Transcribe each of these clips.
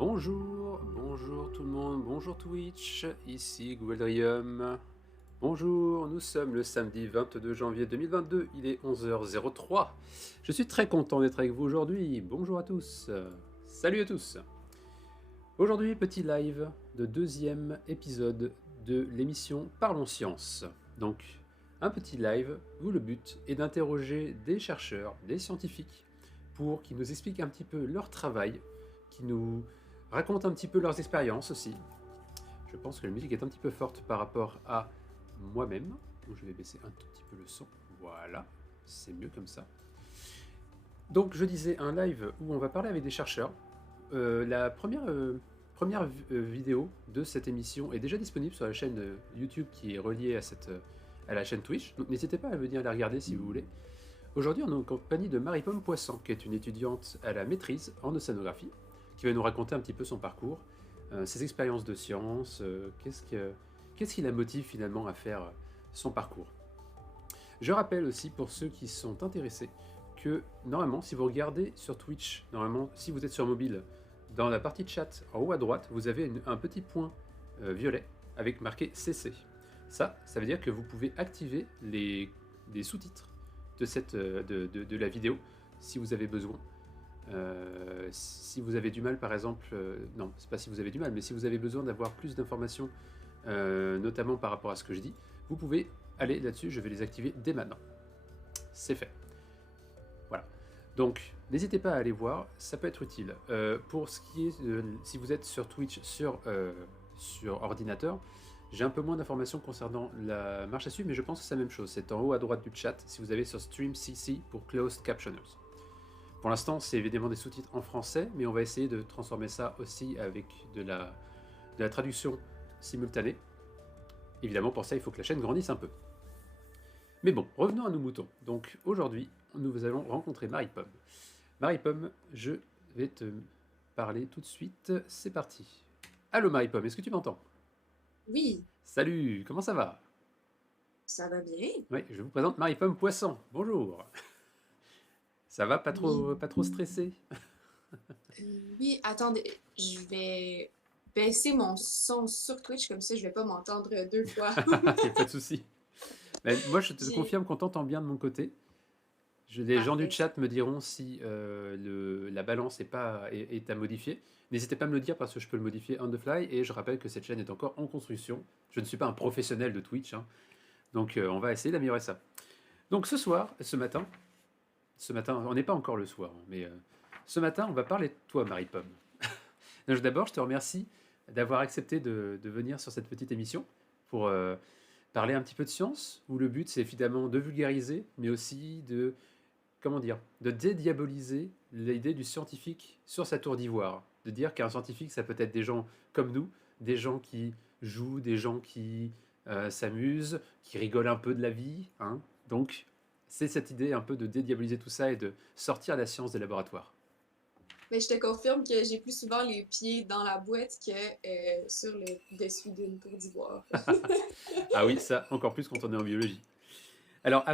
Bonjour tout le monde, bonjour Twitch, ici Goueldrium. Bonjour, nous sommes le samedi 22 janvier 2022, il est 11h03. Je suis très content d'être avec vous aujourd'hui, bonjour à tous, salut à tous. Aujourd'hui, petit live de deuxième épisode de l'émission Parlons Science. Donc, un petit live où le but est d'interroger des chercheurs, des scientifiques, pour qu'ils nous expliquent un petit peu leur travail, qui nous racontent un petit peu leurs expériences aussi. Je pense que la musique est un petit peu forte par rapport à moi-même. Donc je vais baisser un tout petit peu le son. Voilà, c'est mieux comme ça. Donc je disais un live où on va parler avec des chercheurs. La première vidéo de cette émission est déjà disponible sur la chaîne YouTube qui est reliée à la chaîne Twitch. Donc n'hésitez pas à venir la regarder si vous voulez. Aujourd'hui, on est en compagnie de Marie-Pomme Poisson, qui est une étudiante à la maîtrise en océanographie, qui va nous raconter un petit peu son parcours, ses expériences de science, qu'est-ce qui la motive finalement à faire son parcours. Je rappelle aussi pour ceux qui sont intéressés que normalement, si vous regardez sur Twitch, normalement, si vous êtes sur mobile, dans la partie chat en haut à droite, vous avez un petit point violet avec marqué CC. Ça veut dire que vous pouvez activer les sous-titres de la vidéo si vous avez besoin. Si vous avez du mal, par exemple, non, c'est pas si vous avez du mal, mais si vous avez besoin d'avoir plus d'informations, notamment par rapport à ce que je dis, vous pouvez aller là-dessus, je vais les activer dès maintenant. C'est fait. Voilà. Donc, n'hésitez pas à aller voir, ça peut être utile. Pour ce qui est, si vous êtes sur Twitch, sur ordinateur, j'ai un peu moins d'informations concernant la marche à suivre, mais je pense que c'est la même chose. C'est en haut à droite du chat, si vous avez sur Stream CC pour Closed Captioners. Pour l'instant, c'est évidemment des sous-titres en français, mais on va essayer de transformer ça aussi avec de la traduction simultanée. Évidemment, pour ça, il faut que la chaîne grandisse un peu. Mais bon, revenons à nos moutons. Donc aujourd'hui, nous allons rencontrer Marie-Pomme. Marie-Pomme, je vais te parler tout de suite. C'est parti. Allô Marie-Pomme, est-ce que tu m'entends? Oui, Salut, comment ça va? ça va bien. Oui, je vous présente Marie-Pomme Poisson. Bonjour. Ça va, pas Oui, trop stressé? oui, attendez, je vais baisser mon son sur Twitch, comme ça je vais pas m'entendre deux fois. Il n'y a pas de souci. Mais moi, je te J'ai... confirme qu'on t'entend bien de mon côté. Les gens du Parfait. chat me diront si la balance est à modifier. N'hésitez pas à me le dire parce que je peux le modifier on the fly. Et je rappelle que cette chaîne est encore en construction. Je ne suis pas un professionnel de Twitch, hein. Donc on va essayer d'améliorer ça. Donc ce matin, on n'est pas encore le soir, hein, mais ce matin, on va parler de toi, Marie-Pomme. Donc, d'abord, je te remercie d'avoir accepté de venir sur cette petite émission pour parler un petit peu de science, où le but, c'est évidemment de vulgariser, mais aussi de, comment dire, de dédiaboliser l'idée du scientifique sur sa tour d'ivoire. De dire qu'un scientifique, ça peut être des gens comme nous, des gens qui jouent, des gens qui s'amusent, qui rigolent un peu de la vie, hein. Donc, c'est cette idée un peu de dédiaboliser tout ça et de sortir la science des laboratoires. Mais je te confirme que j'ai plus souvent les pieds dans la boîte que sur le dessus d'une tour d'ivoire. Ah oui, ça, encore plus quand on est en biologie. Alors,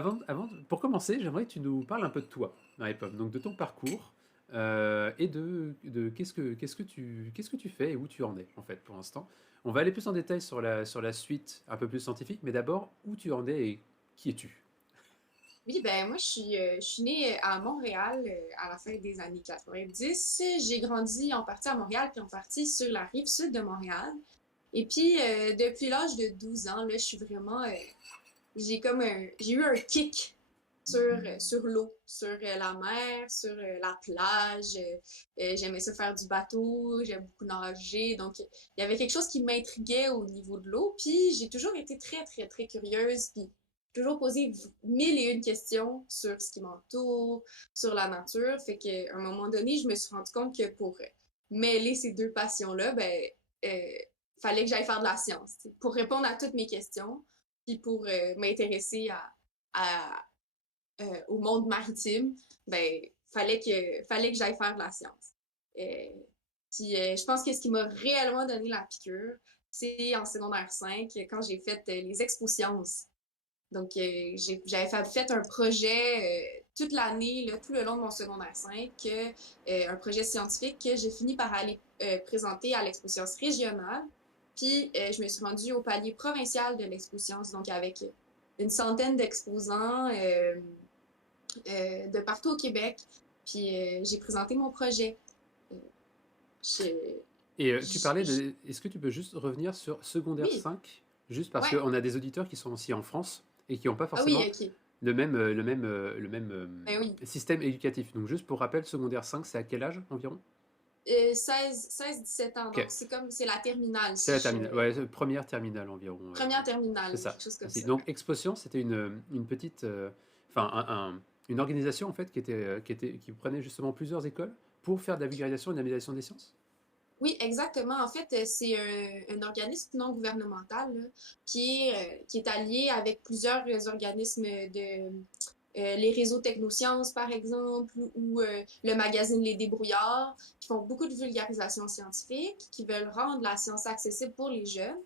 pour commencer, j'aimerais que tu nous parles un peu de toi, Marie-Pomme, donc de ton parcours et de qu'est-ce que tu fais et où tu en es, en fait, pour l'instant. On va aller plus en détail sur sur la suite un peu plus scientifique, mais d'abord, où tu en es et qui es-tu? Oui, ben moi je suis née à Montréal à la fin des années 90. J'ai grandi en partie à Montréal puis en partie sur la rive sud de Montréal. Et puis depuis l'âge de 12 ans, là, je suis vraiment j'ai eu un kick sur l'eau, sur la mer, sur la plage. J'aimais ça faire du bateau, j'aime beaucoup nager. Donc, il y avait quelque chose qui m'intriguait au niveau de l'eau. Puis, j'ai toujours été très, très, très curieuse. Puis, toujours posé mille et une questions sur ce qui m'entoure, sur la nature. Fait qu'à un moment donné, je me suis rendu compte que pour mêler ces deux passions-là, ben, euh, fallait que j'aille faire de la science, t'sais, pour répondre à toutes mes questions puis pour m'intéresser à, au monde maritime, ben, fallait que j'aille faire de la science. Euh, puis je pense que ce qui m'a réellement donné la piqûre, c'est en secondaire 5 quand j'ai fait les expos sciences. Donc, j'avais fait un projet toute l'année, là, tout le long de mon secondaire 5, un projet scientifique que j'ai fini par aller présenter à l'Expo Science régionale. Puis je me suis rendue au palier provincial de l'Expo Science, donc avec une centaine d'exposants de partout au Québec. Puis j'ai présenté mon projet. Euh, je- Et tu parlais je- de... Est-ce que tu peux juste revenir sur secondaire Oui, 5? Juste parce ouais. qu'on a des auditeurs qui sont aussi en France et qui n'ont pas Ah oui, forcément ok. Ben oui. système éducatif. Donc juste pour rappel, secondaire 5, c'est à quel âge environ? 16-17 ans, Ok, donc c'est la terminale, c'est si la je... terminale. Ouais, première terminale environ. Première C'est terminale, ça. quelque chose comme Ainsi. ça. Donc Exposition, c'était une petite... Enfin, une organisation en fait qui prenait justement plusieurs écoles pour faire de la vulgarisation et de la médiation des sciences. Oui, exactement. En fait, c'est un organisme non gouvernemental là, qui est allié avec plusieurs organismes de les réseaux technosciences, par exemple, ou le magazine Les Débrouillards, qui font beaucoup de vulgarisation scientifique, qui veulent rendre la science accessible pour les jeunes.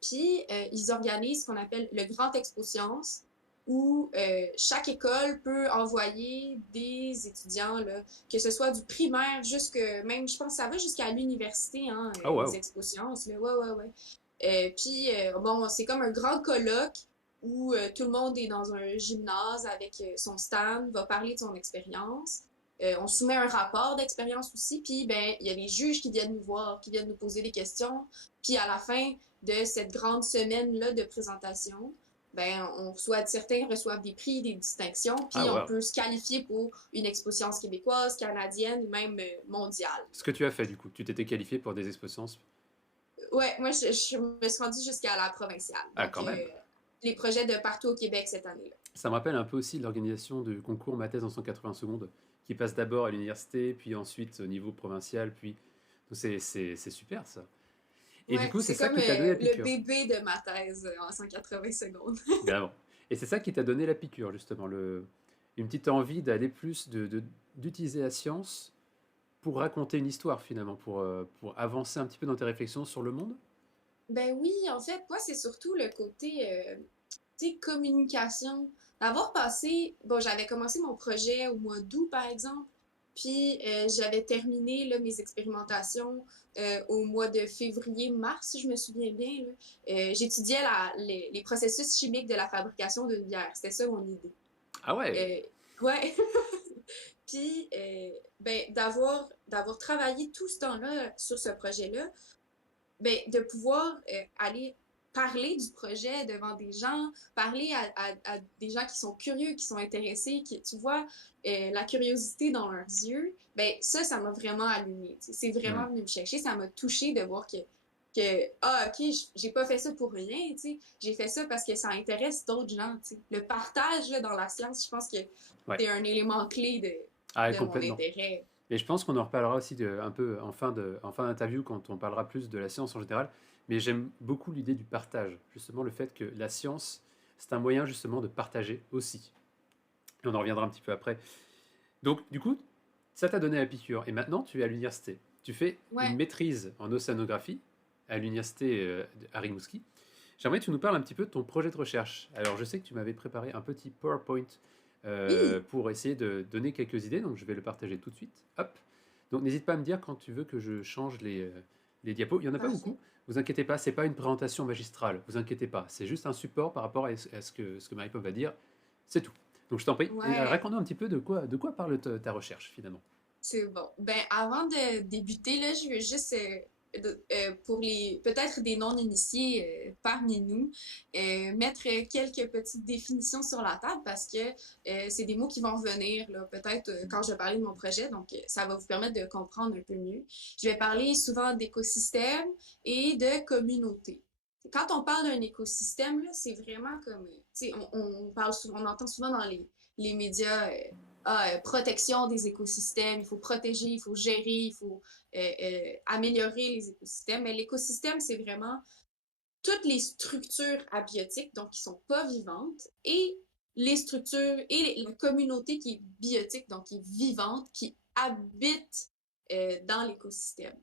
Puis, ils organisent ce qu'on appelle le Grand Expo Science, où chaque école peut envoyer des étudiants, là, que ce soit du primaire jusque, même, je pense que ça va jusqu'à l'université, hein, Oh les wow. Expo Sciences, là. Ouais, ouais, ouais. Puis, bon, c'est comme un grand colloque où tout le monde est dans un gymnase avec son stand, va parler de son expérience. On soumet un rapport d'expérience aussi, puis ben il y a des juges qui viennent nous voir, qui viennent nous poser des questions. Puis à la fin de cette grande semaine-là de présentation, ben certains reçoivent des prix, des distinctions, Ah puis on wow. peut se qualifier pour une exposition québécoise, canadienne ou même mondiale. Ce que tu as fait du coup, tu t'étais qualifié pour des expositions. Ouais, moi je me suis rendue jusqu'à la provinciale. Ah Donc quand même. les projets de partout au Québec cette année-là. Ça me rappelle un peu aussi l'organisation du concours Ma thèse en 180 secondes, qui passe d'abord à l'université, puis ensuite au niveau provincial, puis... Donc c'est super ça. Et du Ouais, coup, c'est c'est ça comme qui t'a donné la le piqûre. bébé de ma thèse en 180 secondes. Bien avant. Et c'est ça qui t'a donné la piqûre, justement, une petite envie d'aller plus, d'utiliser la science pour raconter une histoire, finalement, pour avancer un petit peu dans tes réflexions sur le monde. Ben oui, en fait, moi, c'est surtout le côté, tu sais, communication. D'avoir passé, bon, j'avais commencé mon projet au mois d'août, par exemple, puis j'avais terminé là, mes expérimentations au mois de février-mars, si je me souviens bien. Là. J'étudiais les processus chimiques de la fabrication d'une bière. C'était ça mon idée. Ah ouais. Euh, ouais. Puis, ben, d'avoir travaillé tout ce temps-là sur ce projet-là, ben, de pouvoir aller parler du projet devant des gens, parler à des gens qui sont curieux, qui sont intéressés, qui, tu vois, la curiosité dans leurs yeux, ben ça m'a vraiment allumé. C'est Hmm. vraiment venu me chercher, ça m'a touché de voir ah, ok, j'ai pas fait ça pour rien, tu sais. J'ai fait ça parce que ça intéresse d'autres gens, tu sais. Le partage là, dans la science, je pense que Ouais. c'est un élément clé Ah, de mon complètement. intérêt. Et je pense qu'on en reparlera aussi un peu en fin d'interview quand on parlera plus de la science en général. Mais j'aime beaucoup l'idée du partage. Justement, le fait que la science, c'est un moyen justement de partager aussi. Et on en reviendra un petit peu après. Donc, du coup, ça t'a donné la piqûre. Et maintenant, tu es à l'université. Tu fais une Ouais. maîtrise en océanographie à l'université à Rimouski. J'aimerais que tu nous parles un petit peu de ton projet de recherche. Alors, je sais que tu m'avais préparé un petit PowerPoint Oui, pour essayer de donner quelques idées, donc je vais le partager tout de suite. Hop. Donc, n'hésite pas à me dire quand tu veux que je change les diapos. Il n'y en a pas beaucoup. parfait. Vous inquiétez pas, c'est pas une présentation magistrale. Vous inquiétez pas. C'est juste un support par rapport à ce que Marie-Paul va dire. C'est tout. Donc, je t'en prie. Et, Ouais. raconte-nous un petit peu de quoi parle ta recherche finalement. C'est bon. Ben, avant de débuter, là, je veux juste, pour les peut-être des non-initiés parmi nous, mettre quelques petites définitions sur la table parce que c'est des mots qui vont revenir, là, peut-être quand je vais parler de mon projet, donc ça va vous permettre de comprendre un peu mieux. Je vais parler souvent d'écosystème et de communauté. Quand on parle d'un écosystème, là, c'est vraiment comme, tu sais, on parle souvent, on entend souvent dans les médias protection des écosystèmes, il faut protéger, il faut gérer, il faut améliorer les écosystèmes. Mais l'écosystème, c'est vraiment toutes les structures abiotiques, donc qui sont pas vivantes, et les structures et la communauté qui est biotique, donc qui est vivante, qui habite dans l'écosystème.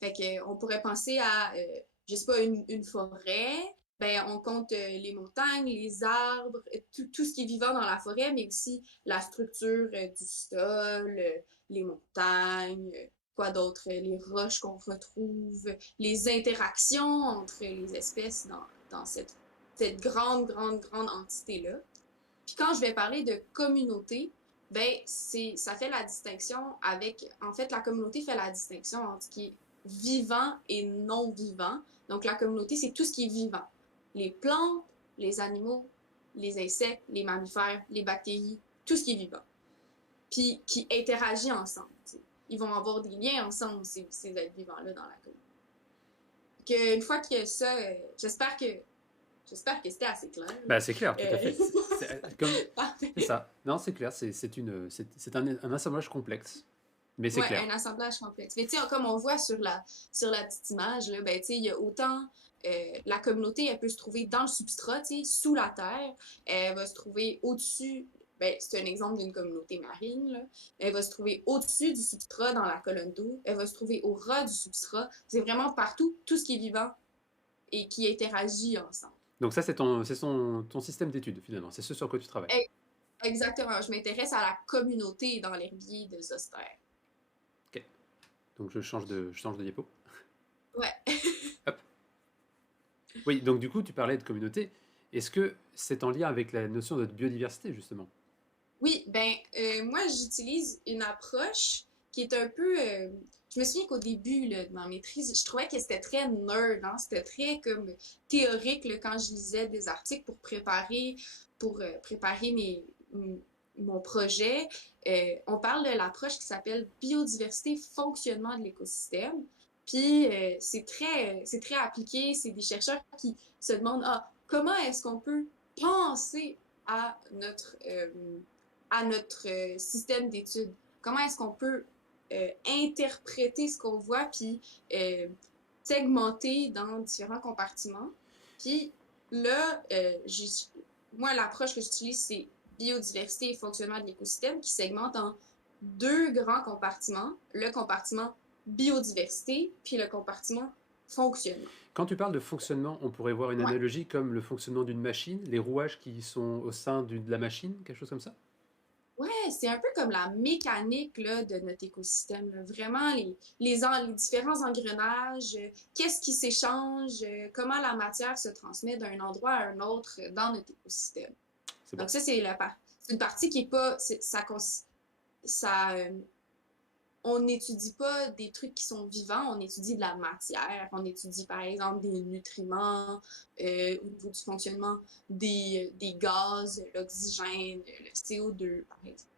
Fait que, on pourrait penser à, je sais pas, une forêt, ben, on compte les montagnes, les arbres, tout ce qui est vivant dans la forêt, mais aussi la structure du sol, les montagnes, quoi d'autre, les roches qu'on retrouve, les interactions entre les espèces dans cette grande entité-là. Puis quand je vais parler de communauté, ben ça fait la distinction avec, en fait, la communauté fait la distinction entre ce qui est vivant et non vivant. Donc la communauté, c'est tout ce qui est vivant. Les plantes, les animaux, les insectes, les mammifères, les bactéries, tout ce qui est vivant. Puis qui interagit ensemble. T'sais. Ils vont avoir des liens ensemble, ces êtres vivants-là, dans la communauté. Une fois que ça, j'espère que c'était assez clair. Bah, c'est clair, tout à fait. Parfait. C'est ça. Non, c'est clair, c'est un assemblage complexe. Mais c'est Ouais, clair. un assemblage complexe. Mais tu sais, comme on voit sur la petite image, là, ben, tu sais, il y a autant la communauté, elle peut se trouver dans le substrat, tu sais, sous la terre. Elle va se trouver au-dessus, ben, c'est un exemple d'une communauté marine, là. Elle va se trouver au-dessus du substrat dans la colonne d'eau. Elle va se trouver au ras du substrat. C'est vraiment partout, tout ce qui est vivant et qui interagit ensemble. Donc ça, c'est ton système d'études, finalement. C'est ce sur quoi tu travailles. Exactement. Je m'intéresse à la communauté dans l'herbier de Zoster. Ok. Donc je change de diapo. Ouais. Hop. Oui, donc du coup, tu parlais de communauté. Est-ce que c'est en lien avec la notion de biodiversité, justement? Oui, ben, moi, j'utilise une approche qui est un peu. Je me souviens qu'au début là, de ma maîtrise, je trouvais que c'était très nerd, hein? C'était très comme théorique là, quand je lisais des articles pour préparer mon projet. On parle de l'approche qui s'appelle biodiversité, fonctionnement de l'écosystème. Puis c'est très appliqué. C'est des chercheurs qui se demandent comment est-ce qu'on peut penser à notre système d'études. Comment est-ce qu'on peut interpréter ce qu'on voit, puis segmenter dans différents compartiments. Puis là, moi, l'approche que j'utilise, c'est biodiversité et fonctionnement de l'écosystème qui segmente en deux grands compartiments. Le compartiment biodiversité, puis le compartiment fonctionnement. Quand tu parles de fonctionnement, on pourrait voir une Ouais. analogie comme le fonctionnement d'une machine, les rouages qui sont au sein de la machine, quelque chose comme ça? Ouais, c'est un peu comme la mécanique là, de notre écosystème. Là. Vraiment, les différents engrenages, qu'est-ce qui s'échange, comment la matière se transmet d'un endroit à un autre dans notre écosystème. C'est bon. Donc ça, c'est une partie qui est pas... Ça, on n'étudie pas des trucs qui sont vivants, on étudie de la matière. On étudie, par exemple, des nutriments au niveau du fonctionnement des gaz, l'oxygène, le CO2, par exemple.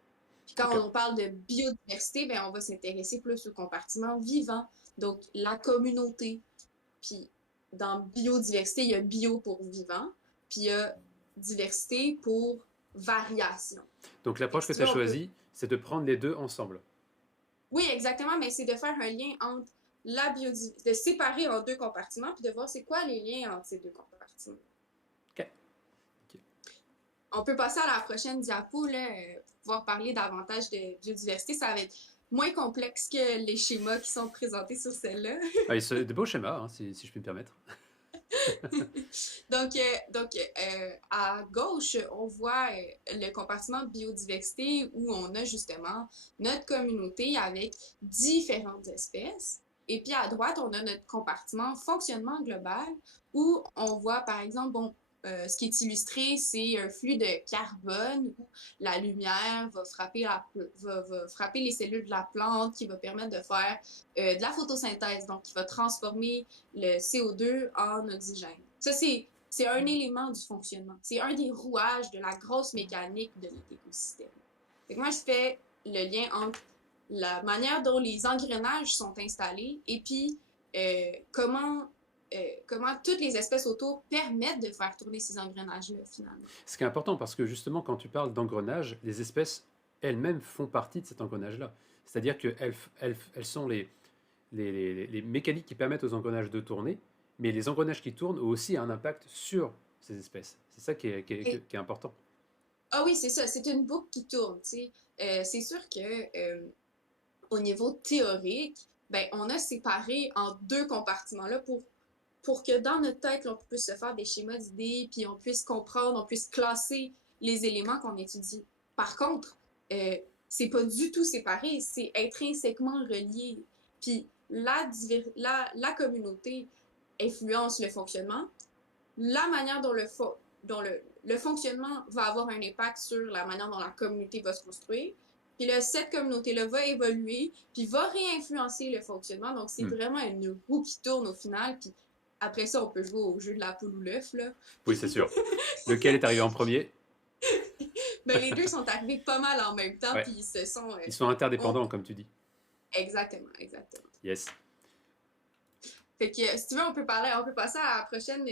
Puis quand on parle de biodiversité, ben, on va s'intéresser plus au compartiment vivant, donc la communauté. Puis dans biodiversité, il y a bio pour vivant, puis il y a diversité pour variation. Donc l'approche que tu as choisie, c'est de prendre les deux ensemble. Oui, exactement, mais c'est de faire un lien entre la biodiversité, de séparer en deux compartiments, puis de voir c'est quoi les liens entre ces deux compartiments. OK. On peut passer à la prochaine diapo, là, pour pouvoir parler davantage de biodiversité. Ça va être moins complexe que les schémas qui sont présentés sur celle-là. C'est de beaux schémas, hein, si je puis me permettre. donc, à gauche, on voit le compartiment biodiversité où on a justement notre communauté avec différentes espèces. Et puis à droite, on a notre compartiment fonctionnement global où on voit par exemple, ce qui est illustré, c'est un flux de carbone où la lumière va frapper les cellules de la plante qui va permettre de faire de la photosynthèse, donc qui va transformer le CO2 en oxygène. Ça, c'est un élément du fonctionnement. C'est un des rouages de la grosse mécanique de notre écosystème. Fait que moi, je fais le lien entre la manière dont les engrenages sont installés et puis comment toutes les espèces autour permettent de faire tourner ces engrenages-là, finalement. Ce qui est important, parce que justement, quand tu parles d'engrenage, les espèces elles-mêmes font partie de cet engrenage-là. C'est-à-dire qu'elles sont les mécaniques qui permettent aux engrenages de tourner, mais les engrenages qui tournent ont aussi un impact sur ces espèces. C'est ça qui est important. Ah oui, c'est ça. C'est une boucle qui tourne. C'est sûr que au niveau théorique, ben, on a séparé en deux compartiments là pour pour que dans notre tête, on puisse se faire des schémas d'idées, puis on puisse comprendre, on puisse classer les éléments qu'on étudie. Par contre, c'est pas du tout séparé, c'est intrinsèquement relié. Puis la communauté influence le fonctionnement. La manière dont le fonctionnement va avoir un impact sur la manière dont la communauté va se construire. Puis là, cette communauté-là va évoluer, puis va réinfluencer le fonctionnement. Donc, c'est vraiment une roue qui tourne au final. Puis après ça, on peut jouer au jeu de la poule ou l'œuf, là. Oui, c'est sûr. Lequel est arrivé en premier? Ben, les deux sont arrivés pas mal en même temps, puis ils sont interdépendants, comme tu dis. Exactement. Yes. Fait que, si tu veux, on peut passer à la prochaine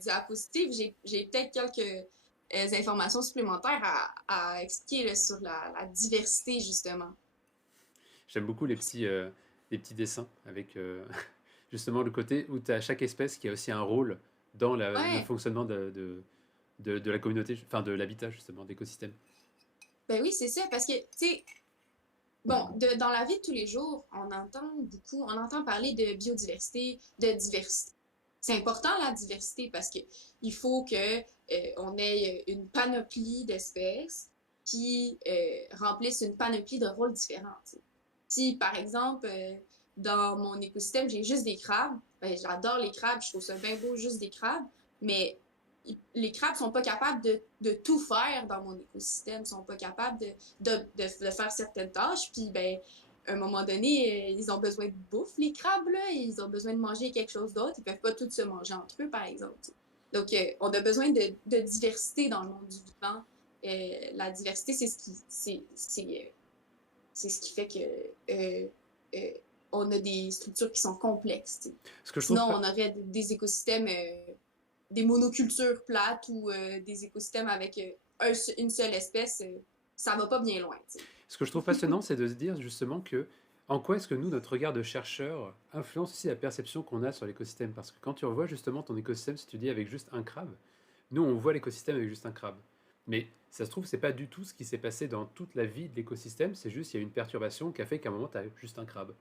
diapositive. J'ai peut-être quelques informations supplémentaires à expliquer là, sur la diversité, justement. J'aime beaucoup les petits dessins avec justement le côté où tu as chaque espèce qui a aussi un rôle dans le fonctionnement de la communauté, enfin de l'habitat, justement, d'écosystème. Ben oui, c'est ça, parce que, tu sais, bon, dans la vie de tous les jours, on entend parler de biodiversité, de diversité. C'est important la diversité parce que il faut que on ait une panoplie d'espèces qui remplissent une panoplie de rôles différents. T'sais. Si, par exemple, dans mon écosystème, j'ai juste des crabes, ben, j'adore les crabes, je trouve ça bien beau, juste des crabes, mais les crabes sont pas capables de tout faire dans mon écosystème, sont pas capables de faire certaines tâches, puis ben, à un moment donné, ils ont besoin de bouffe, les crabes, là, ils ont besoin de manger quelque chose d'autre, ils peuvent pas tous se manger entre eux, par exemple. Donc, on a besoin de diversité dans le monde du vivant. La diversité, c'est ce qui fait que on a des structures qui sont complexes. Sinon, on aurait des écosystèmes des monocultures plates ou des écosystèmes avec une seule espèce, ça va pas bien loin. T'sais. Ce que je trouve passionnant, c'est de se dire justement que en quoi est-ce que nous, notre regard de chercheur, influence aussi la perception qu'on a sur l'écosystème. Parce que quand tu revois justement ton écosystème, si tu dis avec juste un crabe, nous, on voit l'écosystème avec juste un crabe. Mais ça se trouve, c'est pas du tout ce qui s'est passé dans toute la vie de l'écosystème, c'est juste qu'il y a une perturbation qui a fait qu'à un moment, tu as juste un crabe.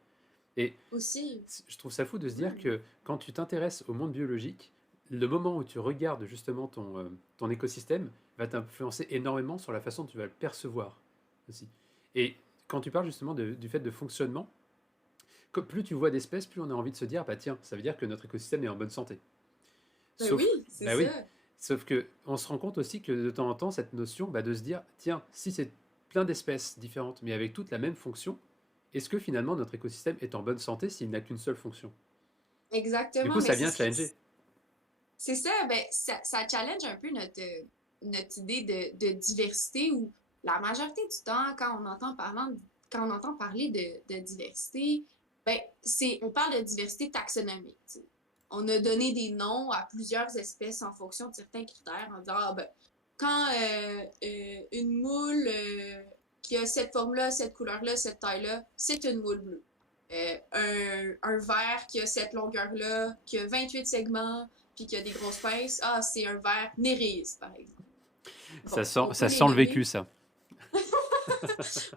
Et aussi, je trouve ça fou de se dire que quand tu t'intéresses au monde biologique, le moment où tu regardes justement ton écosystème va t'influencer énormément sur la façon dont tu vas le percevoir aussi. Et quand tu parles justement du fait de fonctionnement, plus tu vois d'espèces, plus on a envie de se dire, bah tiens, ça veut dire que notre écosystème est en bonne santé. Ben oui, c'est ça. Oui. Sauf qu'on se rend compte aussi que de temps en temps, cette notion de se dire, tiens, si c'est plein d'espèces différentes, mais avec toutes la même fonction, est-ce que finalement notre écosystème est en bonne santé s'il n'a qu'une seule fonction? Exactement. Du coup, ça vient challenger. C'est ça, ben, ça challenge un peu notre idée de diversité où la majorité du temps, quand on entend parler de diversité, ben, on parle de diversité taxonomique. T'sais. On a donné des noms à plusieurs espèces en fonction de certains critères en disant, ah, ben, quand une moule qui a cette forme-là, cette couleur-là, cette taille-là, c'est une moule bleue. Un ver qui a cette longueur-là, qui a 28 segments, puis qui a des grosses pinces, c'est un ver Néréis, par exemple. Bon, ça sent le vécu, ça.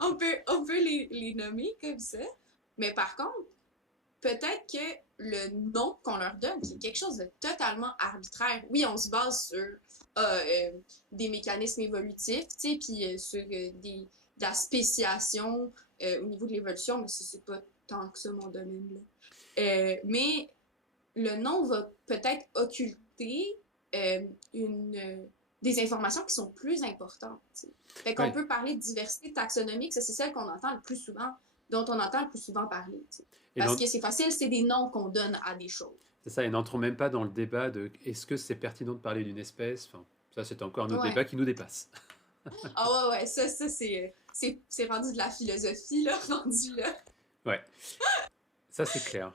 on peut les nommer comme ça, mais par contre, peut-être que le nom qu'on leur donne, qui est quelque chose de totalement arbitraire, oui, on se base sur des mécanismes évolutifs, tu sais, puis sur de la spéciation au niveau de l'évolution, mais c'est pas tant que ça mon domaine-là. Mais le nom va peut-être occulter des informations qui sont plus importantes. T'sais. Fait qu'on peut parler de diversité taxonomique, ça c'est celle qu'on entend le plus souvent, dont on entend le plus souvent parler. Parce que c'est facile, c'est des noms qu'on donne à des choses. C'est ça, et n'entrons même pas dans le débat de est-ce que c'est pertinent de parler d'une espèce. Enfin, ça c'est encore un autre débat qui nous dépasse. Ah ouais, ça c'est rendu de la philosophie, là, rendu là. Ouais, ça c'est clair.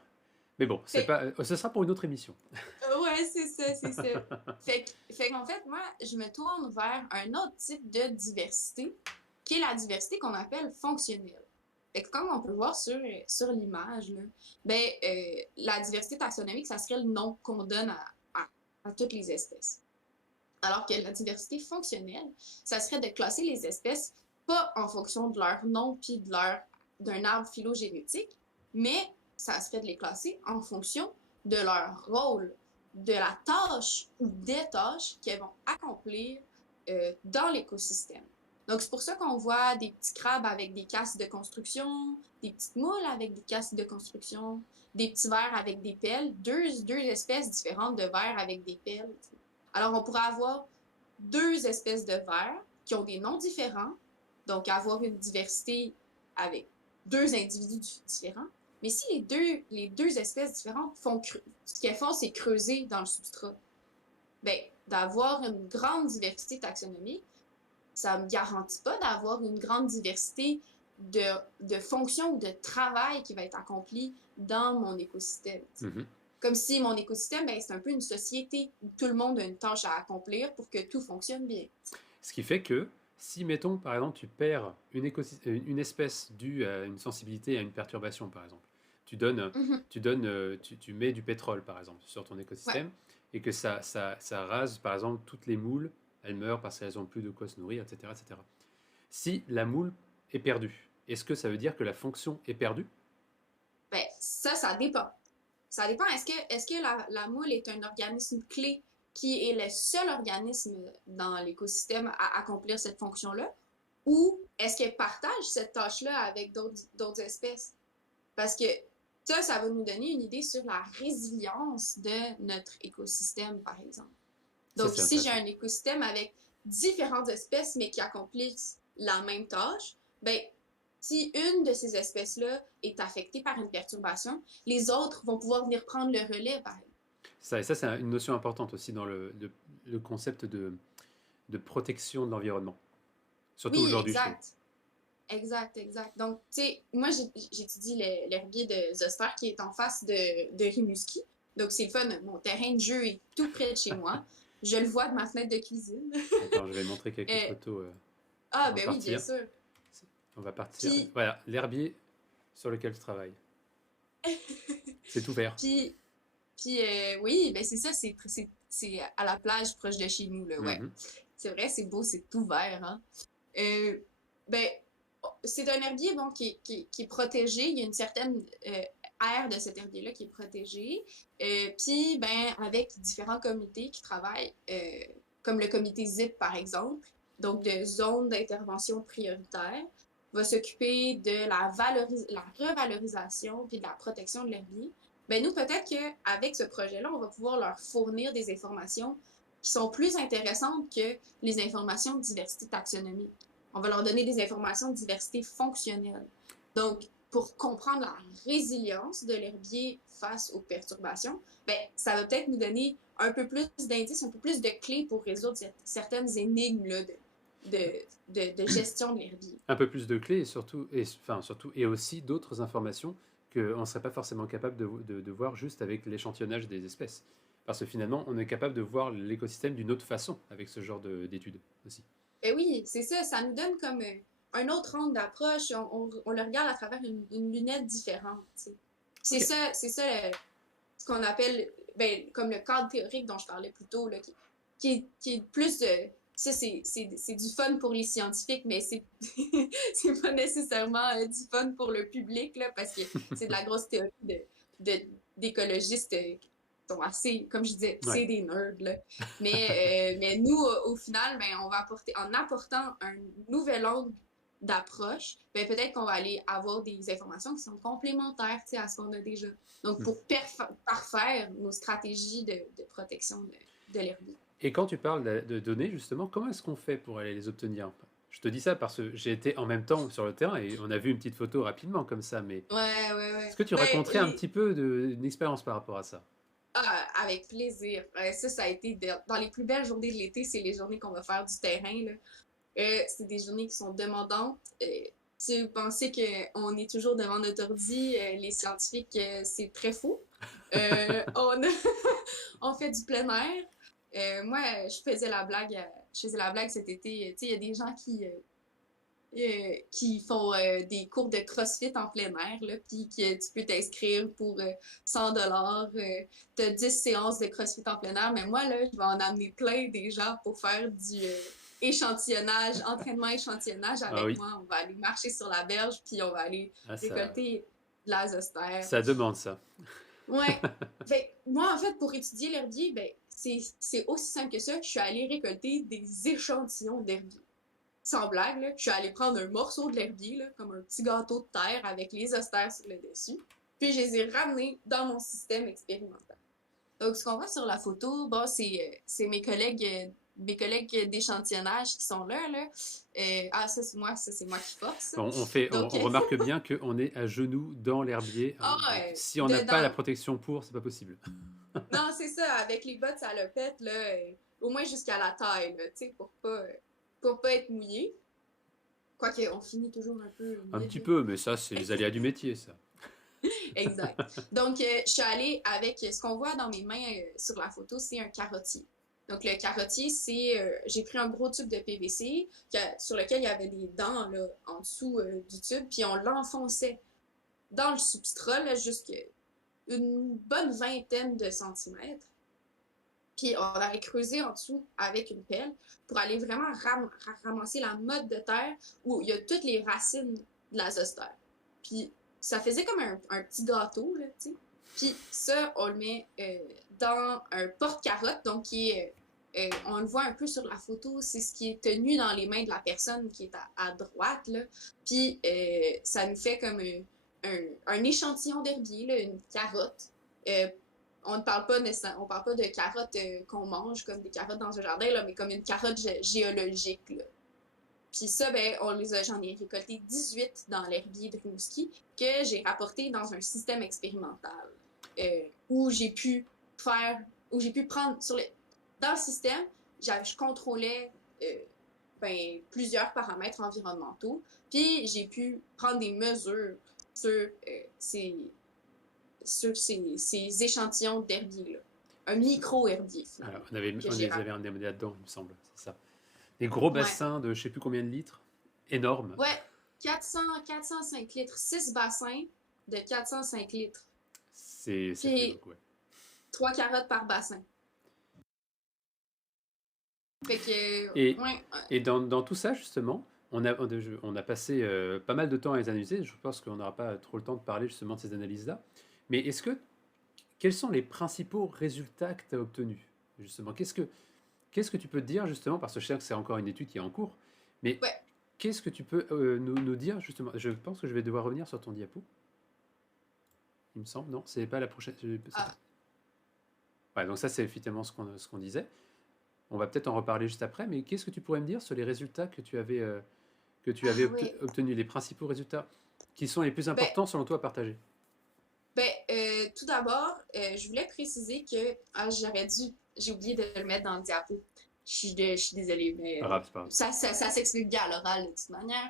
Mais bon, ce sera pour une autre émission. Ouais, c'est ça. Fait qu'en fait, moi, je me tourne vers un autre type de diversité, qui est la diversité qu'on appelle fonctionnelle. Fait que comme on peut voir sur l'image, là, ben, la diversité taxonomique, ça serait le nom qu'on donne à toutes les espèces. Alors que la diversité fonctionnelle, ça serait de classer les espèces pas en fonction de leur nom puis d'un arbre phylogénétique, mais ça serait de les classer en fonction de leur rôle, de la tâche ou des tâches qu'elles vont accomplir dans l'écosystème. Donc, c'est pour ça qu'on voit des petits crabes avec des casques de construction, des petites moules avec des casques de construction, des petits vers avec des pelles, deux espèces différentes de vers avec des pelles. Alors, on pourrait avoir deux espèces de vers qui ont des noms différents, donc avoir une diversité avec deux individus différents. Mais si les deux espèces différentes ce qu'elles font, c'est creuser dans le substrat, ben, d'avoir une grande diversité taxonomique, ça ne me garantit pas d'avoir une grande diversité de fonctions ou de travail qui va être accompli dans mon écosystème. Mhm. Comme si mon écosystème, ben, c'est un peu une société où tout le monde a une tâche à accomplir pour que tout fonctionne bien. Ce qui fait que si, mettons, par exemple, tu perds une espèce due à une sensibilité à une perturbation, par exemple, tu mets du pétrole, par exemple, sur ton écosystème, Ouais. et que ça rase, par exemple, toutes les moules, elles meurent parce qu'elles n'ont plus de quoi se nourrir, etc., etc. Si la moule est perdue, est-ce que ça veut dire que la fonction est perdue? Ben, ça dépend. Ça dépend. Est-ce que la moule est un organisme clé qui est le seul organisme dans l'écosystème à accomplir cette fonction-là? Ou est-ce qu'elle partage cette tâche-là avec d'autres espèces? Parce que ça va nous donner une idée sur la résilience de notre écosystème, par exemple. Ça, Donc, c'est si j'ai intéressant. un écosystème avec différentes espèces, mais qui accomplissent la même tâche, ben, si une de ces espèces-là est affectée par une perturbation, les autres vont pouvoir venir prendre le relais, par exemple. Ça, c'est une notion importante aussi dans le concept de protection de l'environnement. Surtout Oui, aujourd'hui, je trouve. exact. Exact, exact. Donc, tu sais, moi, j'étudie l'herbier de Zoster qui est en face de Rimouski. Donc, c'est le fun. Mon terrain de jeu est tout près de chez moi. Je le vois de ma fenêtre de cuisine. Attends, je vais montrer quelques Euh, photos ah, avant de ben oui, bien partir. sûr. On va partir. Puis, Voilà, l'herbier sur lequel je travaille. C'est tout vert. puis, oui, ben c'est ça, c'est à la plage proche de chez nous, là, ouais. Mhm. C'est vrai, c'est beau, c'est tout vert, hein. Euh, ben, c'est un herbier, bon, qui est protégé. Il y a une certaine aire de cet herbier-là qui est protégée. Puis, ben, avec différents comités qui travaillent, comme le comité ZIP, par exemple, donc de zone d'intervention prioritaire, va s'occuper de la revalorisation puis de la protection de l'herbier. Ben, nous, peut-être qu'avec ce projet-là, on va pouvoir leur fournir des informations qui sont plus intéressantes que les informations de diversité taxonomique. On va leur donner des informations de diversité fonctionnelle. Donc, pour comprendre la résilience de l'herbier face aux perturbations, ben, ça va peut-être nous donner un peu plus d'indices, un peu plus de clés pour résoudre certaines énigmes là, de gestion de l'herbier. Un peu plus de clés et aussi d'autres informations qu'on ne serait pas forcément capable de voir juste avec l'échantillonnage des espèces. Parce que finalement, on est capable de voir l'écosystème d'une autre façon avec ce genre d'études aussi. Ben oui, c'est ça, ça nous donne comme un autre angle d'approche, on le regarde à travers une lunette différente. T'sais. C'est Ok. ça, c'est ça ce qu'on appelle ben, comme le cadre théorique dont je parlais plus tôt, là, qui est plus de. Ça, c'est du fun pour les scientifiques, mais c'est pas nécessairement du fun pour le public, là, parce que c'est de la grosse théorie d'écologistes qui sont assez, comme je disais, Ouais. c'est des nerds, là. Mais nous, au final, ben, on va apporter, en apportant un nouvel angle d'approche, ben, peut-être qu'on va aller avoir des informations qui sont complémentaires à ce qu'on a déjà. Donc, pour parfaire nos stratégies de protection de l'herbier. Et quand tu parles de données, justement, comment est-ce qu'on fait pour aller les obtenir? Je te dis ça parce que j'ai été en même temps sur le terrain et on a vu une petite photo rapidement comme ça, mais est-ce Ouais. que tu Ben, raconterais un petit peu d'une expérience par rapport à ça? avec plaisir. Ça a été dans les plus belles journées de l'été, c'est les journées qu'on va faire du terrain. Là. C'est des journées qui sont demandantes. Si vous pensez qu'on est toujours devant notre ordi, les scientifiques, c'est très faux. On fait du plein air. Moi, je faisais la blague cet été. Il y a des gens qui font des cours de CrossFit en plein air, là, puis que tu peux t'inscrire pour 100 $. Tu as 10 séances de CrossFit en plein air, mais moi, là, je vais en amener plein des gens pour faire du entraînement échantillonnage Ah avec oui, moi. On va aller marcher sur la berge, puis on va aller ah, récolter de la zostère. ça demande ça. Ouais. Fait que moi, en fait, pour étudier l'herbier, ben, c'est aussi simple que ça. Je suis allée récolter des échantillons d'herbier. Sans blague, là, je suis allée prendre un morceau de l'herbier, là, comme un petit gâteau de terre avec les austères sur le dessus. Puis je les ai ramenés dans mon système expérimental. Donc, ce qu'on voit sur la photo, bon, c'est mes collègues d'échantillonnage qui sont là, là. Ça, c'est moi qui force. On Donc, remarque bien qu'on est à genoux dans l'herbier, hein. Donc, si on n'a pas la dedans. protection pour, c'est pas possible. Non, c'est ça, avec les bottes salopettes, là, au moins jusqu'à la taille, là, tu sais, pour pas être mouillé. Quoique, on finit toujours un peu Un humide, petit là. peu, mais ça, c'est les aléas du métier, ça. Exact. Donc, je suis allée avec ce qu'on voit dans mes mains sur la photo, c'est un carottier. Donc, le carottier, j'ai pris un gros tube de PVC sur lequel il y avait des dents là, en dessous du tube, puis on l'enfonçait dans le substrat jusqu'à une bonne vingtaine de centimètres. Puis on allait creuser en dessous avec une pelle pour aller vraiment ramasser la motte de terre où il y a toutes les racines de la zostère. Puis ça faisait comme un petit gâteau, là, tu sais. Puis ça, on le met dans un porte-carotte, donc on le voit un peu sur la photo, c'est ce qui est tenu dans les mains de la personne qui est à droite, là. Puis ça nous fait comme un échantillon d'herbier, là, une carotte. On ne parle pas on parle pas de carottes qu'on mange comme des carottes dans un jardin, là, mais comme une carotte géologique. Là. Puis ça, ben, j'en ai récolté 18 dans l'herbier de Rimouski que j'ai rapporté dans un système expérimental où j'ai pu prendre dans le système, je contrôlais plusieurs paramètres environnementaux, puis j'ai pu prendre des mesures sur ces échantillons d'herbier-là. Un micro-herbier, Alors, finalement, on que j'ai les avait ramené. emmenés là-dedans, il me semble, c'est ça. Des gros Ouais. bassins de je sais plus combien de litres, énormes. Ouais, 405 litres, 6 bassins de 405 litres. Ça fait Puis beaucoup, ouais. 3 carottes par bassin. Fait que, Et, ouais. et dans tout ça, justement, on a passé pas mal de temps à les analyser. Je pense qu'on n'aura pas trop le temps de parler justement de ces analyses-là. Mais quels sont les principaux résultats que tu as obtenus, justement? Qu'est-ce que tu peux te dire, justement, parce que je sais que c'est encore une étude qui est en cours, mais Ouais. qu'est-ce que tu peux nous dire, justement? Je pense que je vais devoir revenir sur ton diapo. Il me semble, non? C'est pas la prochaine. Ah, Ouais, donc ça, c'est effectivement ce qu'on disait. On va peut-être en reparler juste après, mais qu'est-ce que tu pourrais me dire sur les résultats que tu avais oui. obtenus, les principaux résultats qui sont les plus Ben, importants selon toi à partager? tout d'abord, je voulais préciser que j'ai oublié de le mettre dans le diapo. Je suis désolée, mais Pas grave, c'est pas grave. ça s'explique bien à l'oral de toute manière.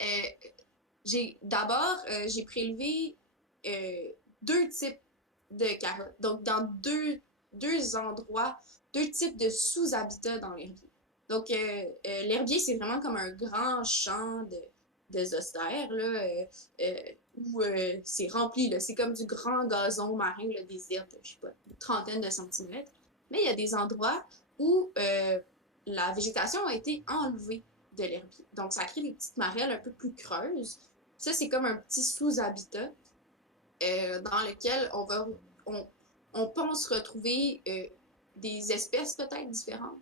Euh, j'ai prélevé euh, deux types de carottes. Donc, dans deux endroits, deux types de sous-habitats dans l'herbier. Donc, l'herbier, c'est vraiment comme un grand champ de zostères, là, euh, où c'est rempli, là. C'est comme du grand gazon marin, là, des herbes, je sais pas, une trentaine de centimètres. Mais il y a des endroits où la végétation a été enlevée de l'herbier. Donc, ça crée des petites marelles un peu plus creuses. Ça, c'est comme un petit sous-habitat dans lequel on, on pense retrouver des espèces peut-être différentes,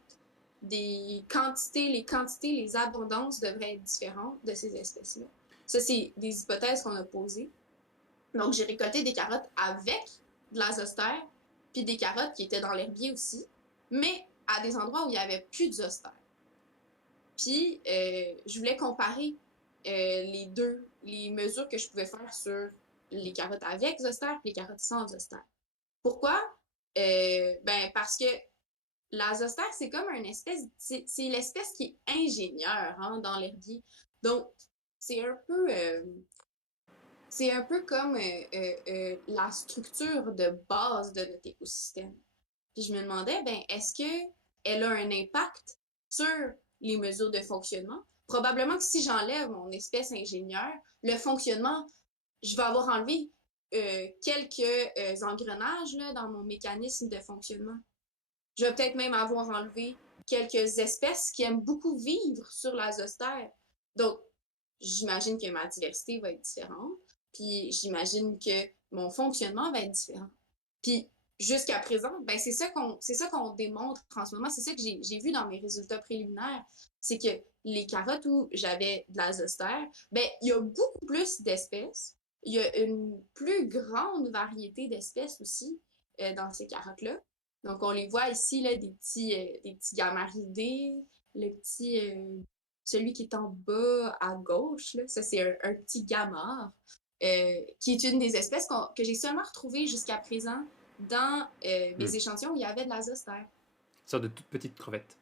les quantités, les abondances devraient être différentes de ces espèces-là. Ça, c'est des hypothèses qu'on a posées. Donc, j'ai récolté des carottes avec de la zostère, puis des carottes qui étaient dans l'herbier aussi, mais à des endroits où il n'y avait plus de zostère. Puis, je voulais comparer les mesures que je pouvais faire sur les carottes avec zoster et les carottes sans zoster. Pourquoi? Ben, parce que la zoster, c'est comme une espèce, c'est l'espèce qui est ingénieure hein, dans l'herbier. Donc, c'est un peu, euh, c'est un peu comme la structure de base de notre écosystème. Puis je me demandais, ben, est-ce qu'elle a un impact sur les mesures de fonctionnement? Probablement que si j'enlève mon espèce ingénieure, le fonctionnement, je vais avoir enlevé quelques engrenages là, dans mon mécanisme de fonctionnement. Je vais peut-être même avoir enlevé quelques espèces qui aiment beaucoup vivre sur la zostère. Donc, j'imagine que ma diversité va être différente. Puis j'imagine que mon fonctionnement va être différent. Puis jusqu'à présent, ben c'est ça qu'on démontre en ce moment. C'est ça que j'ai vu dans mes résultats préliminaires. C'est que les carottes où j'avais de la zoster, ben il y a beaucoup plus d'espèces. Il y a une plus grande variété d'espèces aussi dans ces carottes-là. Donc on les voit ici, là, des petits gamaridés, le petit celui qui est en bas à gauche, là, ça c'est un petit gamard, qui est une des espèces que j'ai seulement retrouvées jusqu'à présent dans Hmm. mes échantillons où il y avait de la zoster. Une sorte de toute petite crevette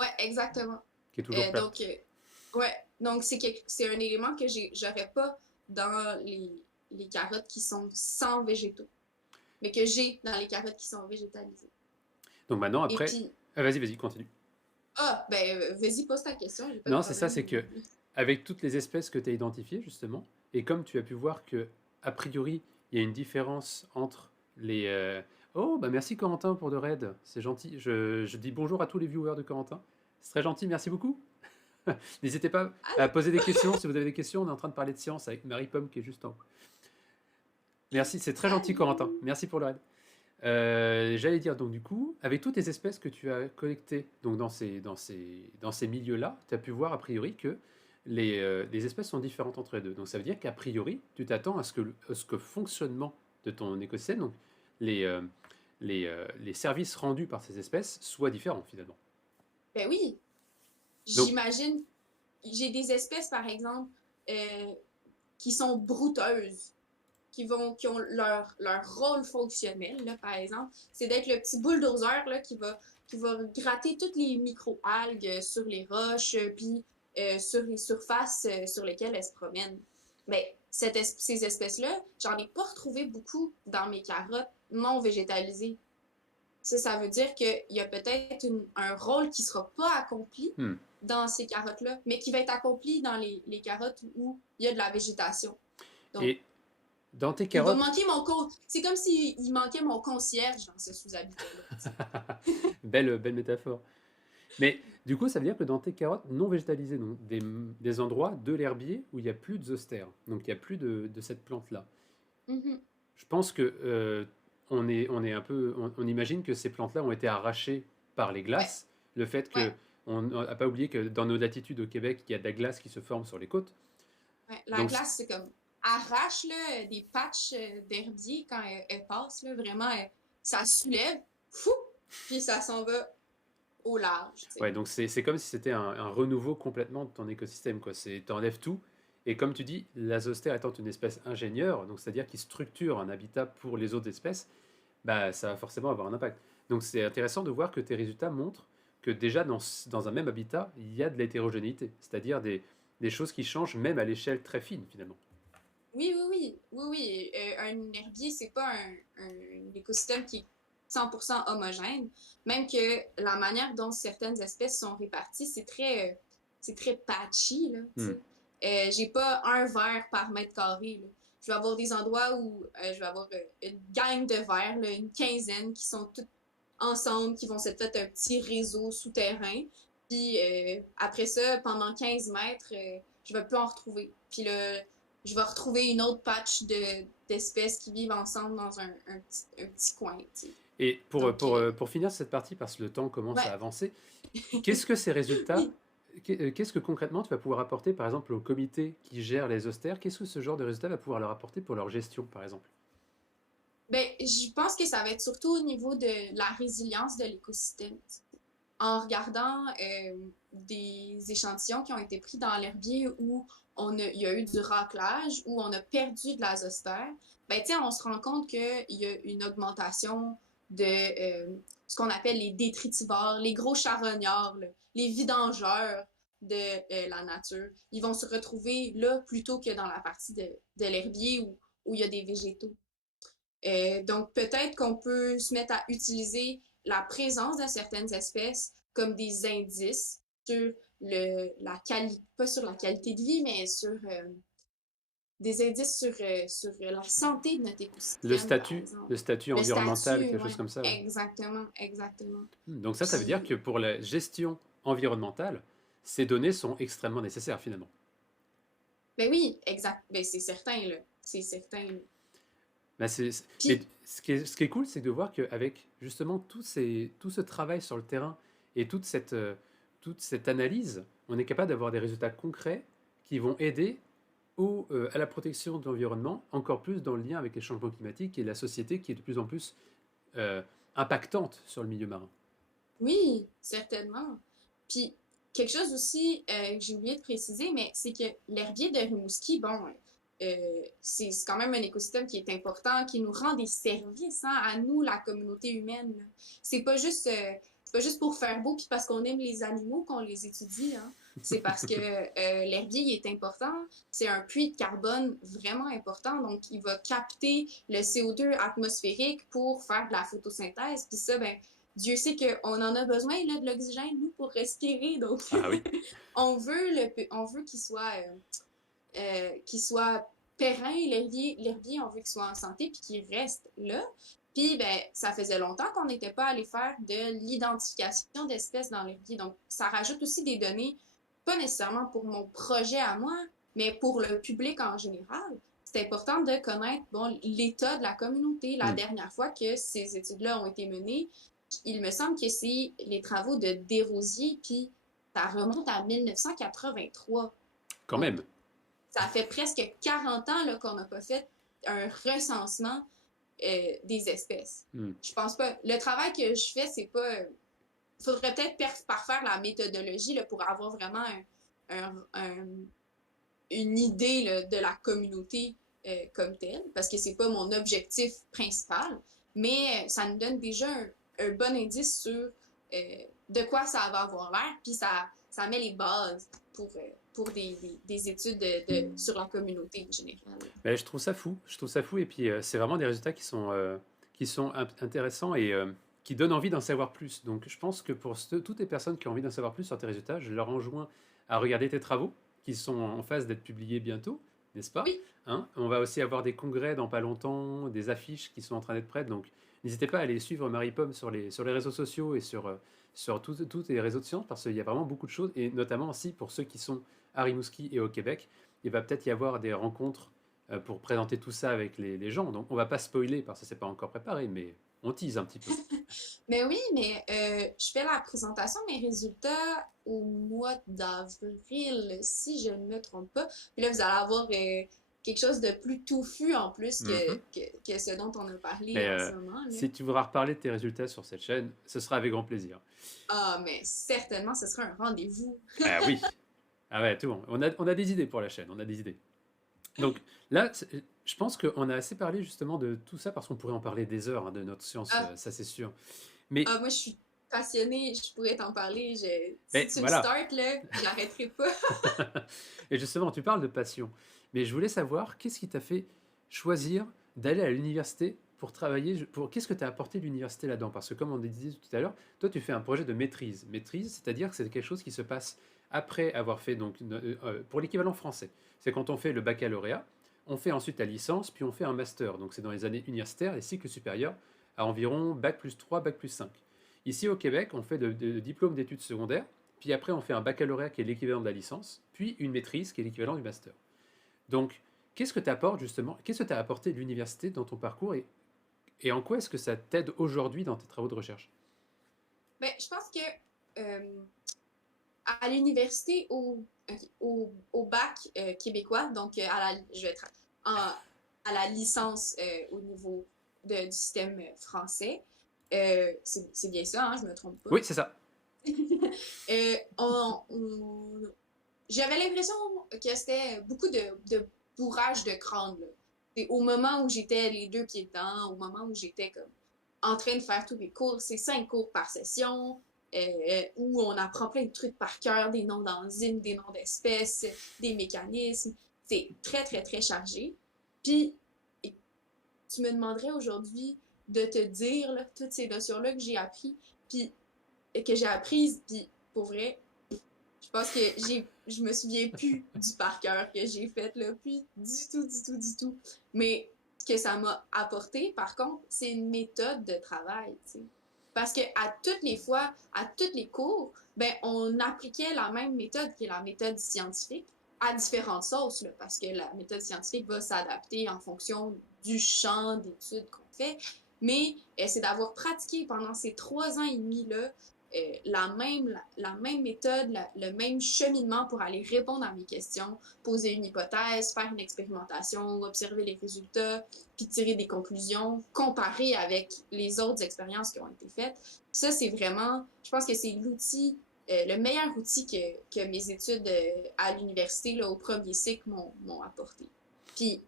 Ouais, exactement. qui est toujours Donc, plate. ouais, donc c'est un élément que j'aurais pas dans les carottes qui sont sans végétaux, mais que j'ai dans les carottes qui sont végétalisées. Donc maintenant, Et après... puis, vas-y, continue. ben, vas-y, pose ta question, j'ai pas de Non, c'est ça, problème. c'est que avec toutes les espèces que tu as identifiées, justement, et comme tu as pu voir que, a priori, il y a une différence entre les... Oh, bah merci Corentin pour de raid, c'est gentil. Je dis bonjour à tous les viewers de Corentin. C'est très gentil, merci beaucoup. N'hésitez pas à Ah, poser des questions si vous avez des questions. On est en train de parler de science avec Marie Pomme qui est juste en haut. Merci, c'est très gentil Corentin. salut! Merci pour le raid. J'allais dire donc du coup, avec toutes les espèces que tu as collectées donc dans ces milieux-là, tu as pu voir a priori que les espèces sont différentes entre les deux. Donc ça veut dire qu'a priori, tu t'attends à ce que fonctionnement de ton écosystème, donc les, euh, les services rendus par ces espèces soient différents finalement. Ben oui, Donc, j'imagine, j'ai des espèces, par exemple, euh, qui sont brouteuses, qui ont leur rôle fonctionnel, là, par exemple, c'est d'être le petit bulldozer là, qui va gratter toutes les micro-algues sur les roches, puis sur les surfaces sur lesquelles elles se promènent. Mais ces espèces-là, j'en ai pas retrouvé beaucoup dans mes carottes non végétalisées. Ça veut dire qu'il y a peut-être un rôle qui ne sera pas accompli hmm. dans ces carottes-là, mais qui va être accompli dans les carottes où il y a de la végétation. Donc, Et dans tes il va carottes, manquer c'est comme s'il manquait mon concierge dans ce sous-habitat-là. belle métaphore. Mais du coup, ça veut dire que dans tes carottes non végétalisées, donc des endroits de l'herbier où il n'y a plus de zoster, donc il n'y a plus de cette plante-là. Mhm. Je pense que on est un peu, on imagine que ces plantes-là ont été arrachées par les Ouais, glaces. Le fait ouais, que on n'a pas oublié que dans nos latitudes au Québec, il y a de la glace qui se forme sur les côtes. ouais. La Donc, glace, c'est comme arrache là, des patchs d'herbier quand elle passe. Là, vraiment, ça soulève, fou, puis ça s'en va au large. Tu sais. ouais, donc c'est comme si c'était un renouveau complètement de ton écosystème, quoi. C'est t'enlèves tout. Et comme tu dis, la zoster étant une espèce ingénieure, donc c'est-à-dire qui structure un habitat pour les autres espèces, bah, ça va forcément avoir un impact. Donc c'est intéressant de voir que tes résultats montrent que déjà dans un même habitat, il y a de l'hétérogénéité, c'est-à-dire des choses qui changent même à l'échelle très fine finalement. Oui, oui, oui, oui, oui. Un herbier, c'est pas un écosystème qui est 100% homogène. Même que la manière dont certaines espèces sont réparties, c'est très patchy, là, tu Hmm. sais. J'ai pas un ver par mètre carré, là. Je vais avoir des endroits où je vais avoir une gang de vers, là, une quinzaine, qui sont toutes ensemble, qui vont se faire un petit réseau souterrain. Puis après ça, pendant 15 mètres, je vais plus en retrouver. Puis là, je vais retrouver une autre patch d'espèces qui vivent ensemble dans un petit coin. Tu sais. Et Donc, pour finir cette partie, parce que le temps commence à ouais. avancer, qu'est-ce que ces résultats, Oui. qu'est-ce que concrètement tu vas pouvoir apporter par exemple au comité qui gère les austères, qu'est-ce que ce genre de résultats va pouvoir leur apporter pour leur gestion par exemple? Ben, je pense que ça va être surtout au niveau de la résilience de l'écosystème. En regardant des échantillons qui ont été pris dans l'herbier où il y a eu du raclage, où on a perdu de l'azostère, ben, on se rend compte qu'il y a une augmentation de ce qu'on appelle les détritivores, les gros charognards, là, les vidangeurs de la nature. Ils vont se retrouver là plutôt que dans la partie de l'herbier où il y a des végétaux. Donc, peut-être qu'on peut se mettre à utiliser la présence de certaines espèces comme des indices sur la qualité, pas sur la qualité de vie, mais sur des indices sur la santé de notre écosystème, par exemple. Le statut Le environnemental, statut, quelque chose ouais. comme ça. Ouais. Exactement, exactement. Donc ça veut dire Puis, que pour la gestion environnementale, ces données sont extrêmement nécessaires finalement. ben oui, exact. Ben c'est certain, là. C'est certain, là. Bah, Puis, ce qui est cool, c'est de voir qu'avec justement tout ce travail sur le terrain et toute cette analyse, on est capable d'avoir des résultats concrets qui vont aider à la protection de l'environnement, encore plus dans le lien avec les changements climatiques et la société qui est de plus en plus euh, impactante sur le milieu marin. Oui, certainement. Puis, quelque chose aussi que j'ai oublié de préciser, mais c'est que l'herbier de Rimouski, bon, c'est quand même un écosystème qui est important, qui nous rend des services, hein, à nous, la communauté humaine. Là. C'est pas juste, euh, c'est pas juste pour faire beau, puis parce qu'on aime les animaux qu'on les étudie, hein. C'est parce que l'herbier il est important. C'est un puits de carbone vraiment important, donc il va capter le CO2 atmosphérique pour faire de la photosynthèse. Puis ça, ben, Dieu sait qu'on en a besoin là, de l'oxygène, nous, pour respirer. Donc, Ah oui. on veut qu'il soit périn, l'herbier, on veut qu'il soit en santé puis qu'il reste là. Puis, ben, ça faisait longtemps qu'on n'était pas allé faire de l'identification d'espèces dans l'herbier. Donc, ça rajoute aussi des données, pas nécessairement pour mon projet à moi, mais pour le public en général. C'est important de connaître bon, l'état de la communauté. La Hmm. dernière fois que ces études-là ont été menées, il me semble que c'est les travaux de Desrosiers, puis ça remonte à 1983. Quand Donc, même. ça fait presque 40 ans là, qu'on n'a pas fait un recensement des espèces. Hmm. Je pense pas. Le travail que je fais, c'est pas. Il faudrait peut-être parfaire la méthodologie là, pour avoir vraiment un, un, une idée là, de la communauté comme telle, parce que c'est pas mon objectif principal, mais ça nous donne déjà un bon indice sur de quoi ça va avoir l'air, puis ça met les bases pour des études sur la communauté en général. Ben, je trouve ça fou. Je trouve ça fou. Et puis, c'est vraiment des résultats qui sont intéressants et qui donnent envie d'en savoir plus. Donc, je pense que pour toutes les personnes qui ont envie d'en savoir plus sur tes résultats, je leur enjoins à regarder tes travaux qui sont en phase d'être publiés bientôt, n'est-ce pas? Oui, Hein, on va aussi avoir des congrès dans pas longtemps, des affiches qui sont en train d'être prêtes. Donc, n'hésitez pas à aller suivre Marie-Pomme sur les réseaux sociaux et sur tous les réseaux de sciences parce qu'il y a vraiment beaucoup de choses. Et notamment aussi pour ceux qui sont à Rimouski et au Québec, il va peut-être y avoir des rencontres pour présenter tout ça avec les gens. Donc, on va pas spoiler parce que c'est pas encore préparé, mais on tease un petit peu. mais oui, mais je fais la présentation de mes résultats au mois d'avril, si je ne me trompe pas. Puis là, vous allez avoir quelque chose de plus touffu en plus Mhm. que ce dont on a parlé Mais en ce moment, là. si tu voudras reparler de tes résultats sur cette chaîne, ce sera avec grand plaisir. Ah, mais certainement, ce sera un rendez-vous. Ah oui. Ah ouais, tout bon. On a des idées pour la chaîne, on a des idées. Donc là, je pense qu'on a assez parlé justement de tout ça parce qu'on pourrait en parler des heures hein, de notre science, Ah, ça c'est sûr. Mais, moi, je suis passionnée, je pourrais t'en parler. Si mais tu me voilà. startes, là, j'arrêterai pas. Et justement, tu parles de passion. Mais je voulais savoir, qu'est-ce qui t'a fait choisir d'aller à l'université pour travailler Qu'est-ce que tu as apporté l'université là-dedans? Parce que comme on disait tout à l'heure, toi tu fais un projet de maîtrise. Maîtrise, c'est-à-dire que c'est quelque chose qui se passe après avoir fait, donc, pour l'équivalent français. C'est quand on fait le baccalauréat, on fait ensuite la licence, puis on fait un master. Donc c'est dans les années universitaires, les cycles supérieurs, à environ bac plus 3, bac plus 5. Ici au Québec, on fait le diplôme d'études secondaires, puis après, on fait un baccalauréat qui est l'équivalent de la licence, puis une maîtrise qui est l'équivalent du master. Donc, qu'est-ce que tu apportes justement, qu'est-ce que tu as apporté de l'université dans ton parcours et en quoi est-ce que ça t'aide aujourd'hui dans tes travaux de recherche? Ben, je pense que euh, à l'université, au bac québécois, donc je vais être à la licence au niveau du système français, c'est bien ça, hein, je me trompe pas. Oui, c'est ça. Euh, on, on- J'avais l'impression que c'était beaucoup de bourrage de crâne, là. Et au moment où j'étais les deux pieds dedans, au moment où j'étais comme en train de faire tous mes cours, c'est 5 cours par session, où on apprend plein de trucs par cœur, des noms d'enzymes, des noms d'espèces, des mécanismes. C'est très, très, très chargé. Puis, tu me demanderais aujourd'hui de te dire là, toutes ces notions-là que j'ai appris, puis que j'ai apprises, puis pour vrai, je pense que je me souviens plus du par cœur que j'ai fait, là, puis du tout, du tout, du tout. Mais ce que ça m'a apporté, par contre, c'est une méthode de travail, tu sais. Parce que à toutes les fois, à tous les cours, ben, on appliquait la même méthode qui est la méthode scientifique, à différentes sauces, là, parce que la méthode scientifique va s'adapter en fonction du champ d'études qu'on fait. Mais c'est d'avoir pratiqué pendant ces 3 ans et demi-là la même méthode, le même cheminement pour aller répondre à mes questions, poser une hypothèse, faire une expérimentation, observer les résultats, puis tirer des conclusions, comparer avec les autres expériences qui ont été faites. Ça, c'est vraiment, je pense que c'est le meilleur outil que mes études à l'université, là, au premier cycle, m'ont apporté. Puis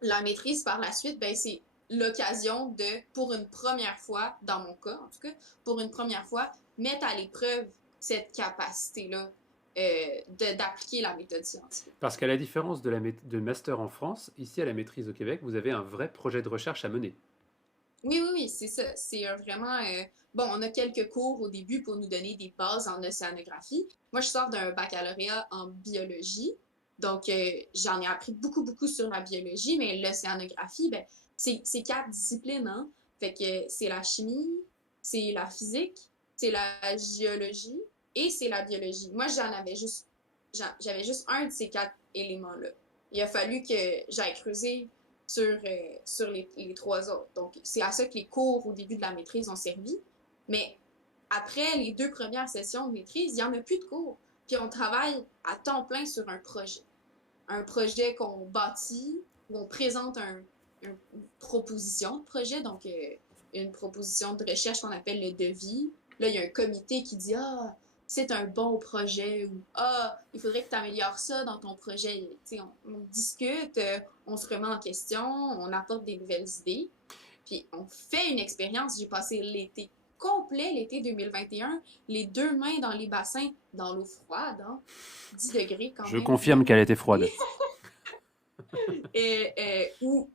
la maîtrise, par la suite, ben, c'est l'occasion de, pour une première fois, dans mon cas en tout cas, pour une première fois, mettre à l'épreuve cette capacité-là d'appliquer la méthode scientifique. Parce qu'à la différence de master en France, ici à la maîtrise au Québec, vous avez un vrai projet de recherche à mener. Oui, oui, oui, c'est ça. C'est vraiment... bon, on a quelques cours au début pour nous donner des bases en océanographie. Moi, je sors d'un baccalauréat en biologie. Donc, j'en ai appris beaucoup, beaucoup sur la biologie, mais l'océanographie, ben, c'est 4 disciplines, hein. Fait que c'est la chimie, c'est la physique, c'est la géologie et c'est la biologie. Moi, j'avais juste un de ces 4 éléments-là. Il a fallu que j'aille creuser sur les 3 autres. Donc, c'est à ça que les cours au début de la maîtrise ont servi. Mais après les 2 premières sessions de maîtrise, il n'y en a plus de cours. Puis on travaille à temps plein sur un projet. Un projet qu'on bâtit, où on présente une proposition de projet, donc une proposition de recherche qu'on appelle le devis. Là, il y a un comité qui dit ah, c'est un bon projet ou ah, il faudrait que tu améliores ça dans ton projet. On discute, on se remet en question, on apporte des nouvelles idées, puis on fait une expérience. J'ai passé l'été complet, l'été 2021, les 2 mains dans les bassins, dans l'eau froide, hein, 10 degrés quand Je même. confirme qu'elle était froide. Où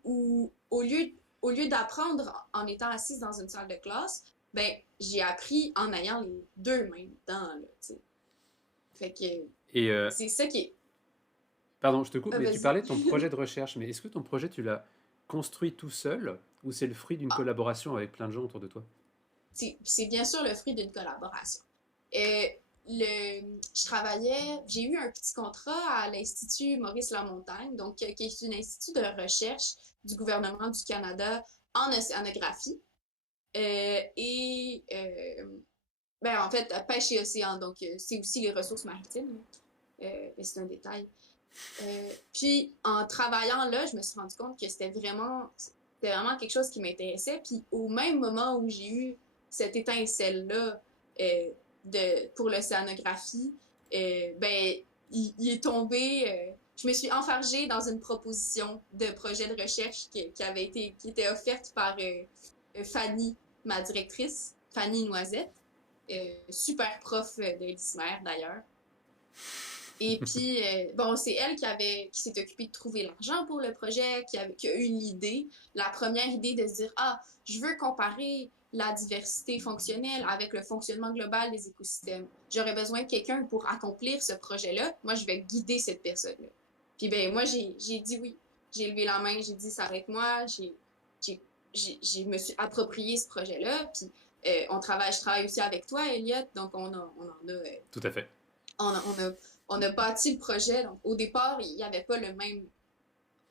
au lieu d'apprendre en étant assise dans une salle de classe, ben, j'ai appris en ayant les 2 mains dedans, là, tu sais. Fait que Et c'est ça qui est... pardon, je te coupe, mais tu Vas-y. parlais de ton projet de recherche. Mais est-ce que ton projet, tu l'as construit tout seul ou c'est le fruit d'une Ah, collaboration avec plein de gens autour de toi? c'est bien sûr le fruit d'une collaboration. J'ai eu un petit contrat à l'Institut Maurice Lamontagne, donc qui est un institut de recherche du gouvernement du Canada en océanographie. Ben, en fait, pêche et océan, donc c'est aussi les ressources maritimes, mais c'est un détail. Puis en travaillant là, je me suis rendu compte que c'était vraiment quelque chose qui m'intéressait. Puis au même moment où j'ai eu cette étincelle-là pour l'océanographie, ben, il est tombé. Je me suis enfargée dans une proposition de projet de recherche qui était offerte par Fanny, ma directrice, Fanny Noisette, super prof de l'ISMER d'ailleurs. Et puis, bon, c'est elle qui s'est occupée de trouver l'argent pour le projet, qui a eu l'idée, la première idée de se dire, ah, je veux comparer la diversité fonctionnelle avec le fonctionnement global des écosystèmes. J'aurais besoin de quelqu'un pour accomplir ce projet-là. Moi, je vais guider cette personne-là. Puis, ben, moi, j'ai dit oui. J'ai levé la main, j'ai dit, ça arrête moi. Je me suis approprié ce projet-là. Puis, je travaille aussi avec toi, Elliot. Donc, on en a Tout à fait. on a bâti le projet. Donc, au départ, il n'y avait pas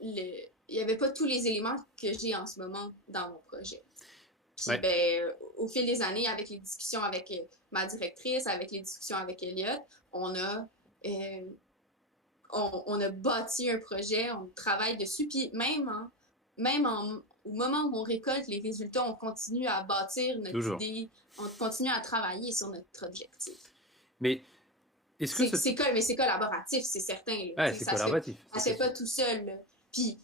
il n'y avait pas tous les éléments que j'ai en ce moment dans mon projet. Puis, Ouais. ben, au fil des années, avec les discussions avec ma directrice, avec les discussions avec Elliot, on a bâti un projet, on travaille dessus. Puis au moment où on récolte les résultats, on continue à bâtir notre Toujours. idée, on continue à travailler sur notre objectif. Mais est-ce que Mais c'est collaboratif, c'est certain. Là. Ouais, c'est collaboratif. Ça se fait pas tout seul. Là. Puis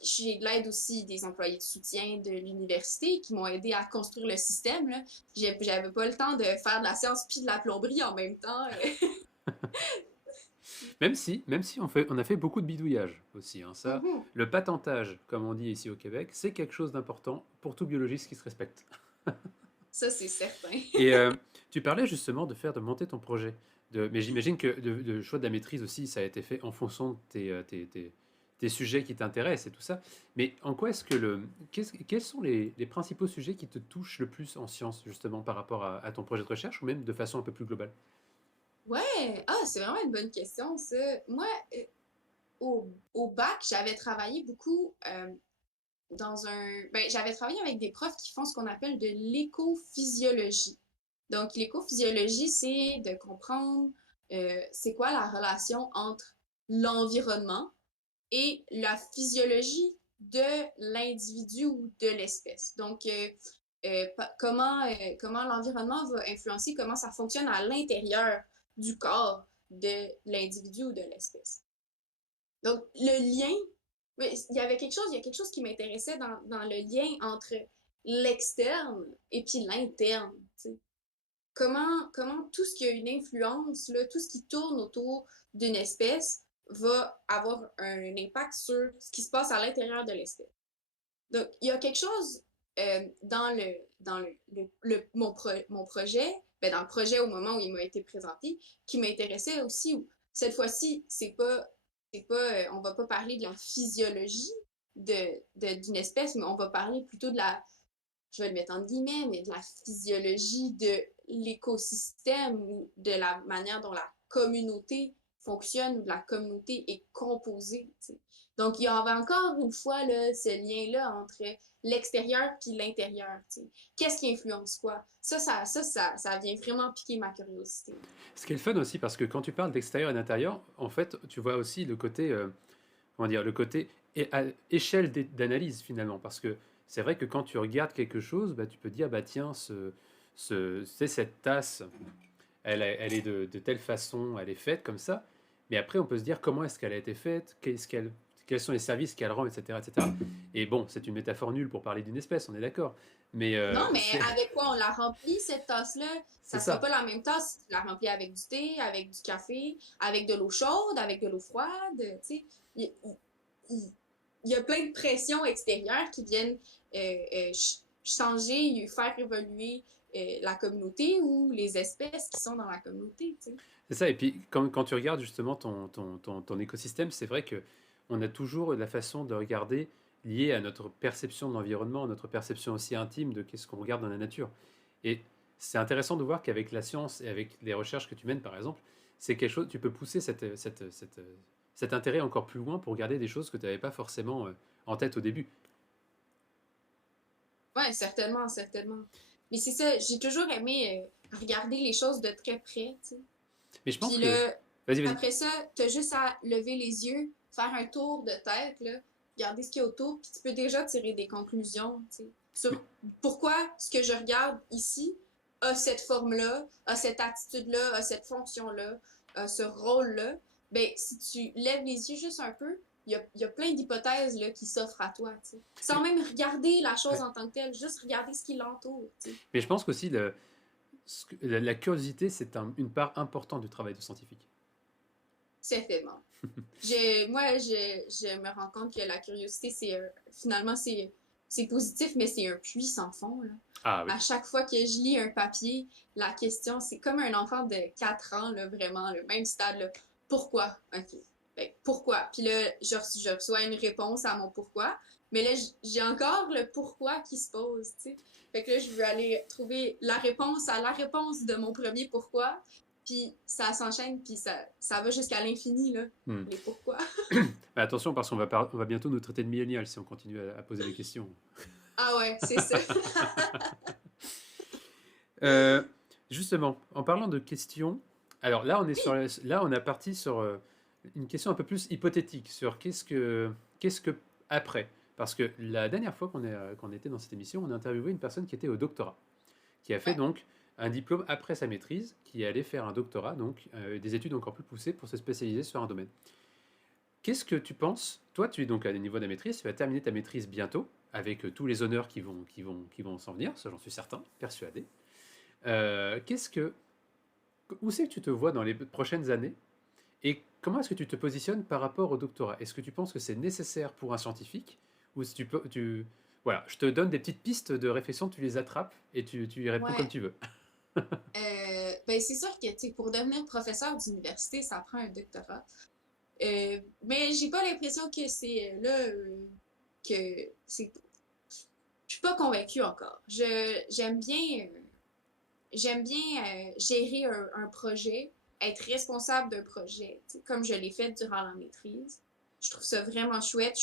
j'ai de l'aide aussi des employés de soutien de l'université qui m'ont aidé à construire le système. Là. J'avais pas le temps de faire de la science puis de la plomberie en même temps. Même si on a fait beaucoup de bidouillage aussi. Hein. Ça, Mhm. le patentage, comme on dit ici au Québec, c'est quelque chose d'important pour tout biologiste qui se respecte. Ça, c'est certain. Et tu parlais justement de monter ton projet. Mais j'imagine que le choix de la maîtrise aussi, ça a été fait en fonction de tes sujets qui t'intéressent et tout ça. Mais en quoi est-ce que quels sont les principaux sujets qui te touchent le plus en sciences, justement, par rapport à ton projet de recherche, ou même de façon un peu plus globale? Ouais, ah, c'est vraiment une bonne question, ça. Moi, au bac, j'avais travaillé beaucoup j'avais travaillé avec des profs qui font ce qu'on appelle de l'écophysiologie. Donc, l'écophysiologie, c'est de comprendre c'est quoi la relation entre l'environnement et la physiologie de l'individu ou de l'espèce. Donc, comment l'environnement va influencer, comment ça fonctionne à l'intérieur du corps de l'individu ou de l'espèce. Donc, le lien, oui, il y a quelque chose qui m'intéressait dans le lien entre l'externe et puis l'interne. Tu sais. Comment tout ce qui a une influence, là, tout ce qui tourne autour d'une espèce va avoir un impact sur ce qui se passe à l'intérieur de l'espèce. Donc, il y a quelque chose mon projet, ben, dans le projet au moment où il m'a été présenté, qui m'intéressait aussi. Où, cette fois-ci, on va pas parler de la physiologie d'une espèce, mais on va parler plutôt de la, je vais le mettre en guillemets, mais de la physiologie de l'écosystème ou de la manière dont la communauté fonctionne ou de la communauté est composée. T'sais. Donc, il y avait encore une fois là, ce lien-là entre l'extérieur puis l'intérieur. T'sais. Qu'est-ce qui influence quoi? Ça vient vraiment piquer ma curiosité. Ce qui est le fun aussi, parce que quand tu parles d'extérieur et d'intérieur, en fait, tu vois aussi le côté, comment dire, le côté à échelle d'analyse finalement, parce que c'est vrai que quand tu regardes quelque chose, bah, tu peux dire, bah tiens, c'est cette tasse, elle est de telle façon, elle est faite comme ça, mais après on peut se dire comment est-ce qu'elle a été faite, quels sont les services qu'elle rend, etc., etc. Et bon, c'est une métaphore nulle pour parler d'une espèce, on est d'accord, mais Non, mais avec quoi on la remplit, cette tasse-là? c'est Ça sera ça. pas la même tasse si tu la remplis avec du thé, avec du café, avec de l'eau chaude, avec de l'eau froide, tu sais. Il- il y a plein de pressions extérieures qui viennent changer, faire évoluer la communauté ou les espèces qui sont dans la communauté, tu sais. C'est ça, et puis quand tu regardes justement ton écosystème, c'est vrai que on a toujours la façon de regarder liée à notre perception de l'environnement, notre perception aussi intime de qu'est-ce qu'on regarde dans la nature. Et c'est intéressant de voir qu'avec la science et avec les recherches que tu mènes par exemple, c'est quelque chose, tu peux pousser cet intérêt encore plus loin pour regarder des choses que tu n'avais pas forcément en tête au début. Ouais, certainement, certainement. Mais c'est ça, j'ai toujours aimé regarder les choses de très près, tu sais. Mais je pense Puis que... là, Vas-y, vas-y. après ça, t'as juste à lever les yeux, faire un tour de tête, là, regarder ce qu'il y a autour, puis tu peux déjà tirer des conclusions, tu sais, Mais, sur pourquoi ce que je regarde ici a cette forme-là, a cette attitude-là, a cette fonction-là, a ce rôle-là. Ben, si tu lèves les yeux juste un peu, il y a plein d'hypothèses là, qui s'offrent à toi, tu sais. Sans mais- même regarder la chose ouais. en tant que telle, juste regarder ce qui l'entoure, tu sais. Mais je pense qu'aussi la curiosité, c'est une part importante du travail de scientifique. Certainement. Je me rends compte que la curiosité, finalement, c'est positif, mais c'est un puits sans fond, là. Ah oui. À chaque fois que je lis un papier, la question, c'est comme un enfant de 4 ans, là, vraiment, le même stade, là. Pourquoi? OK. Ben, pourquoi? Puis là, je reçois une réponse à mon pourquoi, mais là, j'ai encore le pourquoi qui se pose, tu sais. Fait que là, je veux aller trouver la réponse à la réponse de mon premier pourquoi, puis ça s'enchaîne, puis ça va jusqu'à l'infini, là, Hmm. les pourquoi. Mais attention, parce on va bientôt nous traiter de millénials si on continue à poser des questions. Ah ouais, c'est ça. Euh, Justement, en parlant de questions, alors là, là, on a parti sur une question un peu plus hypothétique sur qu'est-ce que après. Parce que la dernière fois qu'on était dans cette émission, on a interviewé une personne qui était au doctorat, qui a fait Ouais. donc un diplôme après sa maîtrise, qui allait faire un doctorat, donc des études encore plus poussées pour se spécialiser sur un domaine. Qu'est-ce que tu penses? Toi, tu es donc à niveau de la maîtrise, tu vas terminer ta maîtrise bientôt, avec tous les honneurs qui vont s'en venir, ça j'en suis certain, persuadé. Qu'est-ce que, où c'est que tu te vois dans les prochaines années et comment est-ce que tu te positionnes par rapport au doctorat? Est-ce que tu penses que c'est nécessaire pour un scientifique ou si voilà, je te donne des petites pistes de réflexion, tu les attrapes et tu y réponds comme Ouais. tu veux. Ben c'est sûr que, tu sais, pour devenir professeur d'université, ça prend un doctorat. Mais j'ai pas l'impression que c'est là que c'est. Je suis pas convaincue encore. J'aime bien gérer un projet, être responsable d'un projet, comme je l'ai fait durant la maîtrise. Je trouve ça vraiment chouette.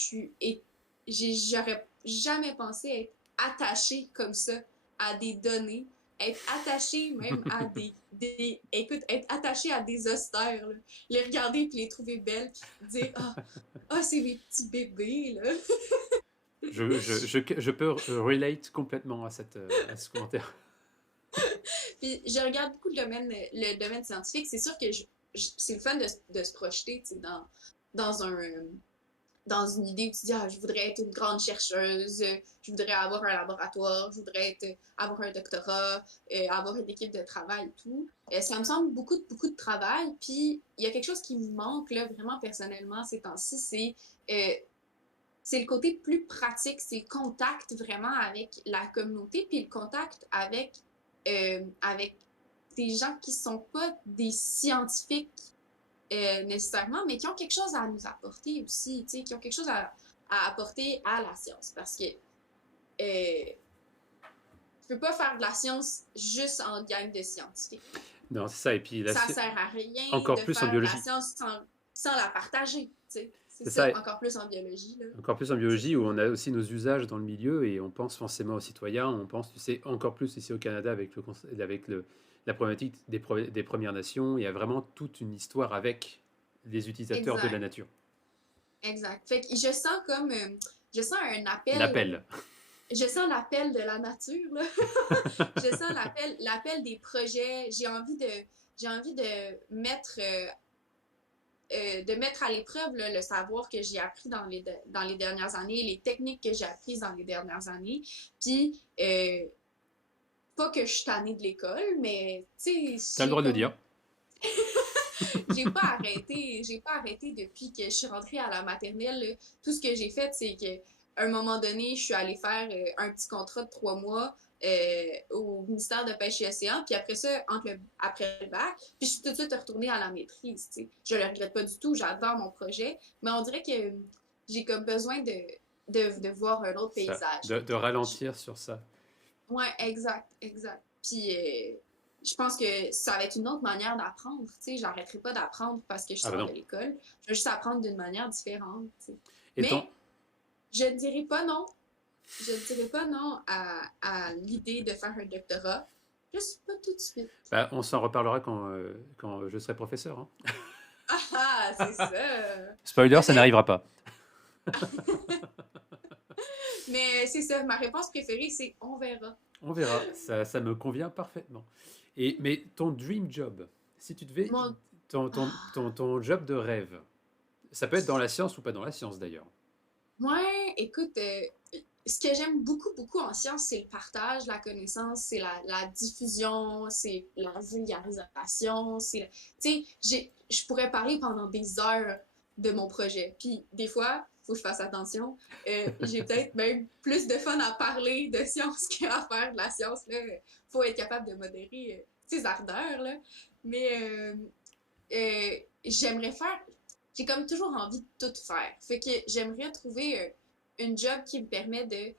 J'aurais jamais pensé être attachée comme ça à des données, être attachée même à écoute, être attachée à des austères, là. Les regarder puis les trouver belles, puis dire c'est mes petits bébés, là. Je peux relate complètement à ce commentaire. Puis je regarde beaucoup le domaine scientifique. C'est sûr que c'est le fun de se projeter dans dans une idée où tu dis, je voudrais être une grande chercheuse, je voudrais avoir un laboratoire, je voudrais avoir un doctorat, avoir une équipe de travail et tout. Ça me semble beaucoup de travail. Puis il y a quelque chose qui me manque là, vraiment personnellement ces temps-ci, c'est le côté plus pratique, c'est le contact vraiment avec la communauté, puis le contact avec des gens qui sont pas des scientifiques nécessairement, mais qui ont quelque chose à nous apporter aussi, qui ont quelque chose à apporter à la science. Parce que tu peux pas faire de la science juste en gang de scientifiques. Non, c'est ça. Et puis ça sert à rien encore de plus faire en biologie. de la science sans la partager, tu sais. C'est ça, encore plus en biologie. Là. Encore plus en biologie, où on a aussi nos usages dans le milieu et on pense forcément aux citoyens. On pense, tu sais, encore plus ici au Canada avec la problématique des Premières Nations. Il y a vraiment toute une histoire avec les utilisateurs de la nature. Exact. Fait que je sens un appel. L'appel. Je sens l'appel de la nature, là. Je sens l'appel des projets. J'ai envie de mettre à l'épreuve là, le savoir que j'ai appris dans les dernières années, les techniques que j'ai apprises dans les dernières années. Puis, pas que je suis tannée de l'école, mais tu sais... T'as le droit de le dire. J'ai pas arrêté depuis que je suis rentrée à la maternelle. Tout ce que j'ai fait, c'est qu'à un moment donné, je suis allée faire un petit contrat de 3 mois au ministère de Pêche et Océan. Puis après ça, après le bac, puis je suis tout de suite retournée à la maîtrise. T'sais. Je le regrette pas du tout, j'adore mon projet. Mais on dirait que j'ai comme besoin de voir un autre paysage. De ralentir sur ça. Ouais, exact. Puis je pense que ça va être une autre manière d'apprendre. Tu sais, j'arrêterai pas d'apprendre parce que je sors de l'école. Je vais juste apprendre d'une manière différente. Tu sais. Mais je ne dirais pas non. Je ne dirais pas non à l'idée de faire un doctorat. Juste pas tout de suite. Bah, on s'en reparlera quand je serai professeur. Hein. C'est ça. Spoiler, ça n'arrivera pas. Mais c'est ça, ma réponse préférée, c'est on verra. On verra, ça me convient parfaitement. Mais ton dream job, si tu devais... Ton job de rêve, ça peut être dans la science ou pas dans la science d'ailleurs. Ouais, écoute, ce que j'aime beaucoup en science, c'est le partage, la connaissance, c'est la diffusion, c'est la vulgarisation. Tu sais, je pourrais parler pendant des heures de mon projet. Puis des fois, il faut que je fasse attention. J'ai peut-être même plus de fun à parler de science qu'à faire de la science. Il faut être capable de modérer ses ardeurs. Là. Mais j'aimerais faire... J'ai comme toujours envie de tout faire. Fait que j'aimerais trouver une job qui me permet de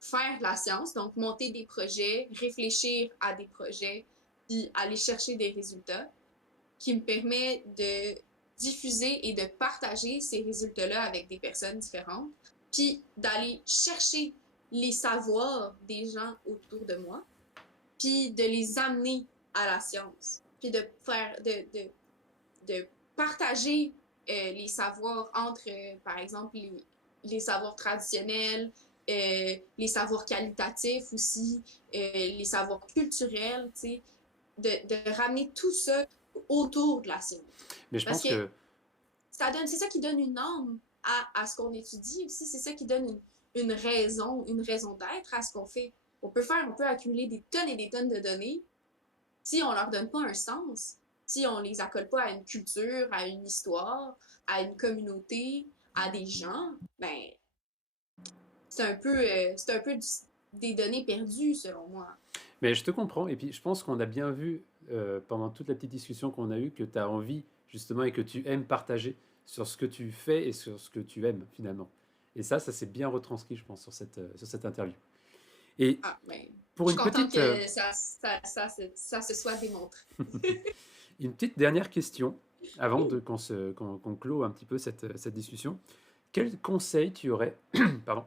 faire de la science, donc monter des projets, réfléchir à des projets, puis aller chercher des résultats, qui me permet de diffuser et de partager ces résultats-là avec des personnes différentes, puis d'aller chercher les savoirs des gens autour de moi, puis de les amener à la science, puis de faire, de partager les savoirs entre, par exemple, les savoirs traditionnels, les savoirs qualitatifs aussi, les savoirs culturels, tu sais, de ramener tout ça autour de la science. Mais je pense que c'est ça qui donne une âme à ce qu'on étudie aussi, c'est ça qui donne une raison d'être à ce qu'on fait. On peut accumuler des tonnes et des tonnes de données si on leur donne pas un sens, si on les accole pas à une culture, à une histoire, à une communauté, à des gens, ben c'est un peu des données perdues selon moi. Mais je te comprends, et puis je pense qu'on a bien vu pendant toute la petite discussion qu'on a eue que tu as envie justement et que tu aimes partager sur ce que tu fais et sur ce que tu aimes finalement. Et ça s'est bien retranscrit, je pense, sur cette interview. Et pour une petite... que ça se soit démontré. Une petite dernière question avant Oui. qu'on clôt un petit peu cette discussion. Quel conseil tu aurais, pardon,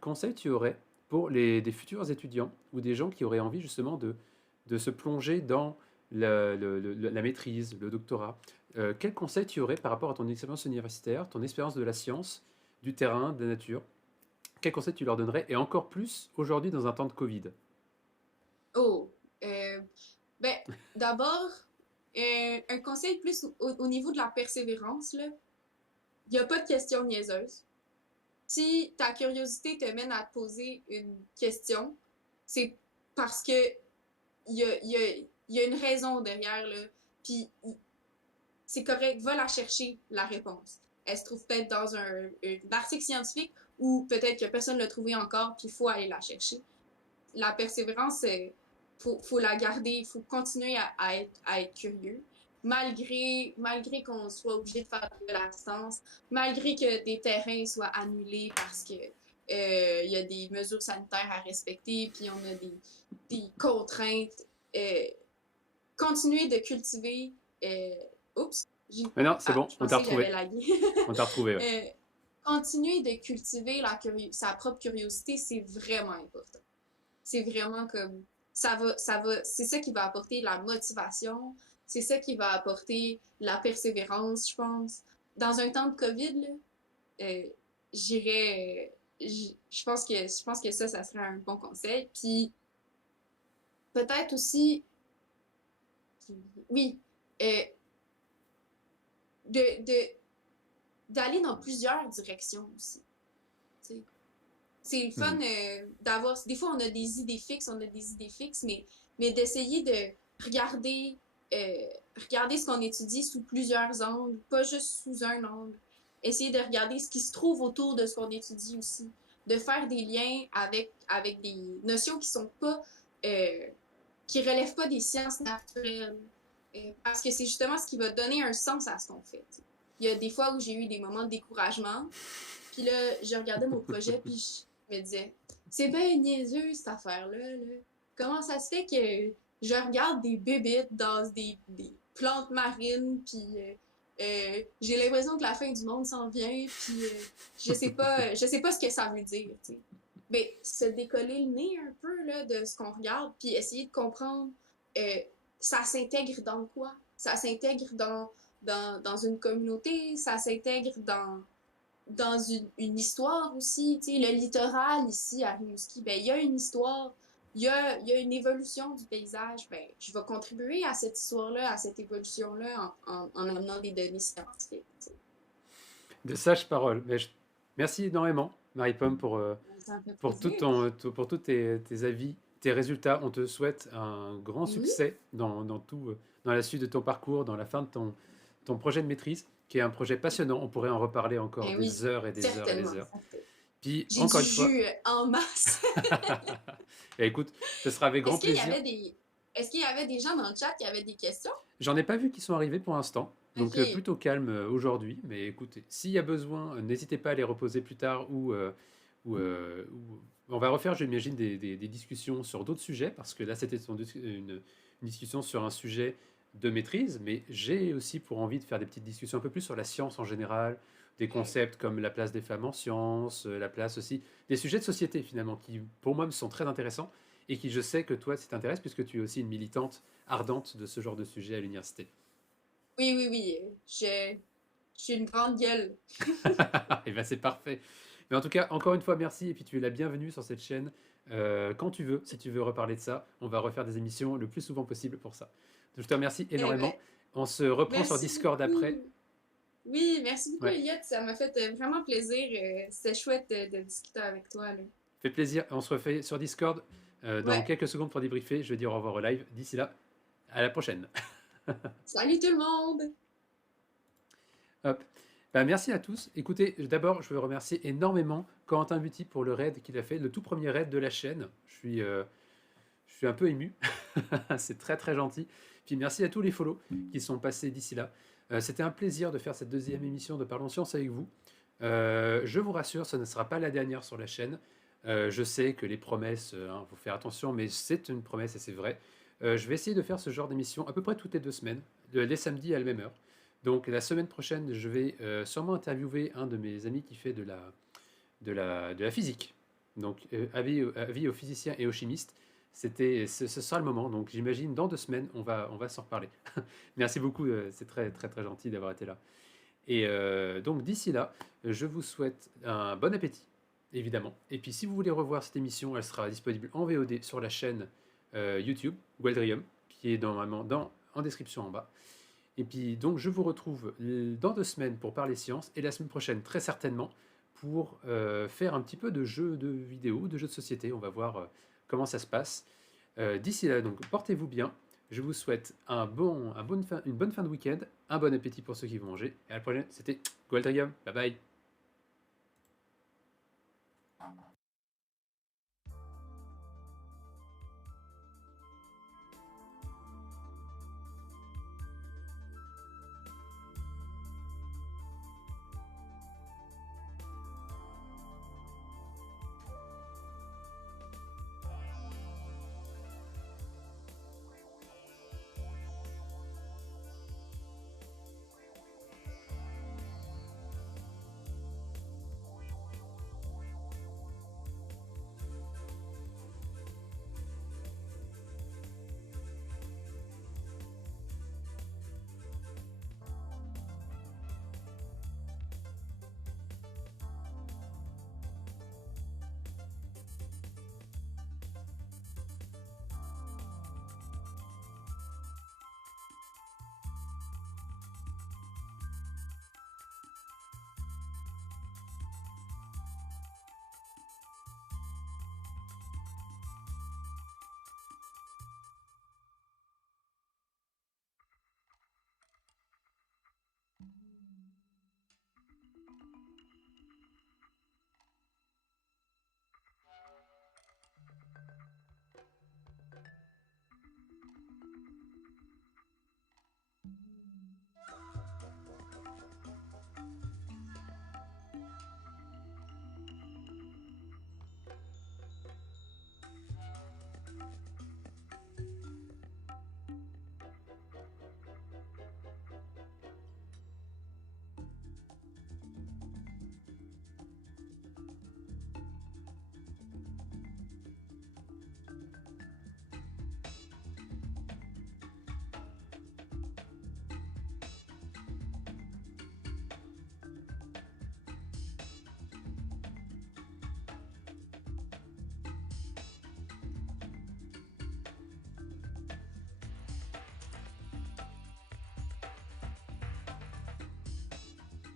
conseil tu aurais pour des futurs étudiants ou des gens qui auraient envie justement de se plonger dans la maîtrise, le doctorat? Quel conseil tu aurais par rapport à ton expérience universitaire, ton expérience de la science, du terrain, de la nature? Quel conseil tu leur donnerais? Et encore plus aujourd'hui dans un temps de Covid. Oh, euh, ben, d'abord, un conseil plus au niveau de la persévérance, là. Il n'y a pas de question niaiseuse. Si ta curiosité te mène à te poser une question, c'est parce que il y a une raison derrière, là. Puis c'est correct, va la chercher, la réponse. Elle se trouve peut-être dans un article scientifique ou peut-être que personne ne l'a trouvé encore, puis il faut aller la chercher. La persévérance, faut la garder, il faut continuer à être curieux, malgré qu'on soit obligé de faire de la distance, malgré que des terrains soient annulés parce que il y a des mesures sanitaires à respecter, puis on a des contraintes. Euh, Continuer de cultiver. Oups, Mais non, c'est bon, je on t'a pensais que j'avais retrouvé. lagué. On t'a retrouvé, ouais. euh, Continuer de cultiver sa propre curiosité, c'est vraiment important. C'est vraiment comme c'est ça qui va apporter la motivation, c'est ça qui va apporter la persévérance, je pense. Dans un temps de COVID, là, euh, j'irais, je pense que ça serait un bon conseil. Puis peut-être aussi, oui, euh, de, de, d'aller dans plusieurs directions aussi. C'est le fun Mhm. d'avoir. Des fois, on a des idées fixes, mais d'essayer de regarder, regarder ce qu'on étudie sous plusieurs angles, pas juste sous un angle. Essayer de regarder ce qui se trouve autour de ce qu'on étudie aussi. De faire des liens avec des notions qui sont pas. Qui relèvent pas des sciences naturelles. Parce que c'est justement ce qui va donner un sens à ce qu'on fait. T'sais. Il y a des fois où j'ai eu des moments de découragement, puis là, je regardais mon projet, puis je me disais, c'est bien niaiseux cette affaire-là. Là. Comment ça se fait que je regarde des bébites dans des plantes marines, puis j'ai l'impression que la fin du monde s'en vient, puis je sais pas ce que ça veut dire. T'sais. Mais se décoller le nez un peu là, de ce qu'on regarde, puis essayer de comprendre euh, ça s'intègre dans quoi? Ça s'intègre dans une communauté, ça s'intègre dans une histoire aussi. Tu sais, le littoral ici à Rimouski, ben, il y a une histoire, il y a une évolution du paysage. Ben, je vais contribuer à cette histoire-là, à cette évolution-là en amenant des données scientifiques. Tu sais. De sages paroles. Merci énormément, Marie-Pomme, Ça me fait pour, plaisir. pour tous tes avis, tes résultats. On te souhaite un grand Oui, succès dans la suite de ton parcours, dans la fin de ton projet de maîtrise, qui est un projet passionnant. On pourrait en reparler encore ben oui, des heures et des heures et des certainement. heures. Puis, J'ai du encore une fois, jus en masse. et écoute, ce sera avec grand Est-ce qu'il y plaisir. avait est-ce qu'il y avait des gens dans le chat qui avaient des questions? J'en ai pas vu qui sont arrivés pour l'instant. Donc Ok. plutôt calme aujourd'hui. Mais écoutez, s'il y a besoin, n'hésitez pas à les reposer plus tard ou on va refaire, j'imagine, des discussions sur d'autres sujets, parce que là, c'était une discussion sur un sujet de maîtrise, mais j'ai aussi pour envie de faire des petites discussions un peu plus sur la science en général, des Ouais. concepts comme la place des femmes en sciences, la place aussi, des sujets de société finalement, qui pour moi me sont très intéressants et qui je sais que toi, ça t'intéresse, puisque tu es aussi une militante ardente de ce genre de sujet à l'université. Oui, oui, oui. Je suis une grande gueule. Et ben c'est parfait. Mais en tout cas, encore une fois, merci. Et puis tu es la bienvenue sur cette chaîne quand tu veux. Si tu veux reparler de ça, on va refaire des émissions le plus souvent possible pour ça. Donc, je te remercie Eh ben, énormément. On se reprend sur merci Discord après. beaucoup. Oui, merci beaucoup, Ouais, Elliot. Ça m'a fait vraiment plaisir. C'était chouette de discuter avec toi, là. fait plaisir. On se refait sur Discord dans Ouais. quelques secondes pour débriefer. Je vais dire au revoir au live. D'ici là, à la prochaine. Salut tout le monde! Hop. Bah, merci à tous. Écoutez, d'abord, je veux remercier énormément Corentin Buty pour le raid qu'il a fait, le tout premier raid de la chaîne. Je suis un peu ému. C'est très très gentil. Puis merci à tous les follow qui sont passés d'ici là. C'était un plaisir de faire cette deuxième émission de Parlons Science avec vous. Je vous rassure, ce ne sera pas la dernière sur la chaîne. Je sais que les promesses, faut faire attention, mais c'est une promesse et c'est vrai. Je vais essayer de faire ce genre d'émission à peu près toutes les 2 semaines, les samedis à la même heure. Donc la semaine prochaine, je vais sûrement interviewer un de mes amis qui fait de la physique. Donc avis aux physiciens et aux chimistes. Ce sera le moment. Donc j'imagine dans 2 semaines, on va s'en reparler. Merci beaucoup, c'est très très très gentil d'avoir été là. Et donc d'ici là, je vous souhaite un bon appétit, évidemment. Et puis si vous voulez revoir cette émission, elle sera disponible en VOD sur la chaîne YouTube, Gueldrium, qui est normalement en description en bas. Et puis donc je vous retrouve dans 2 semaines pour parler science, et la semaine prochaine très certainement pour faire un petit peu de jeux de vidéo, de jeux de société. On va voir comment ça se passe. D'ici là, donc portez-vous bien. Je vous souhaite une bonne fin de week-end, un bon appétit pour ceux qui vont manger. Et à la prochaine, c'était Gueldrium. Bye bye.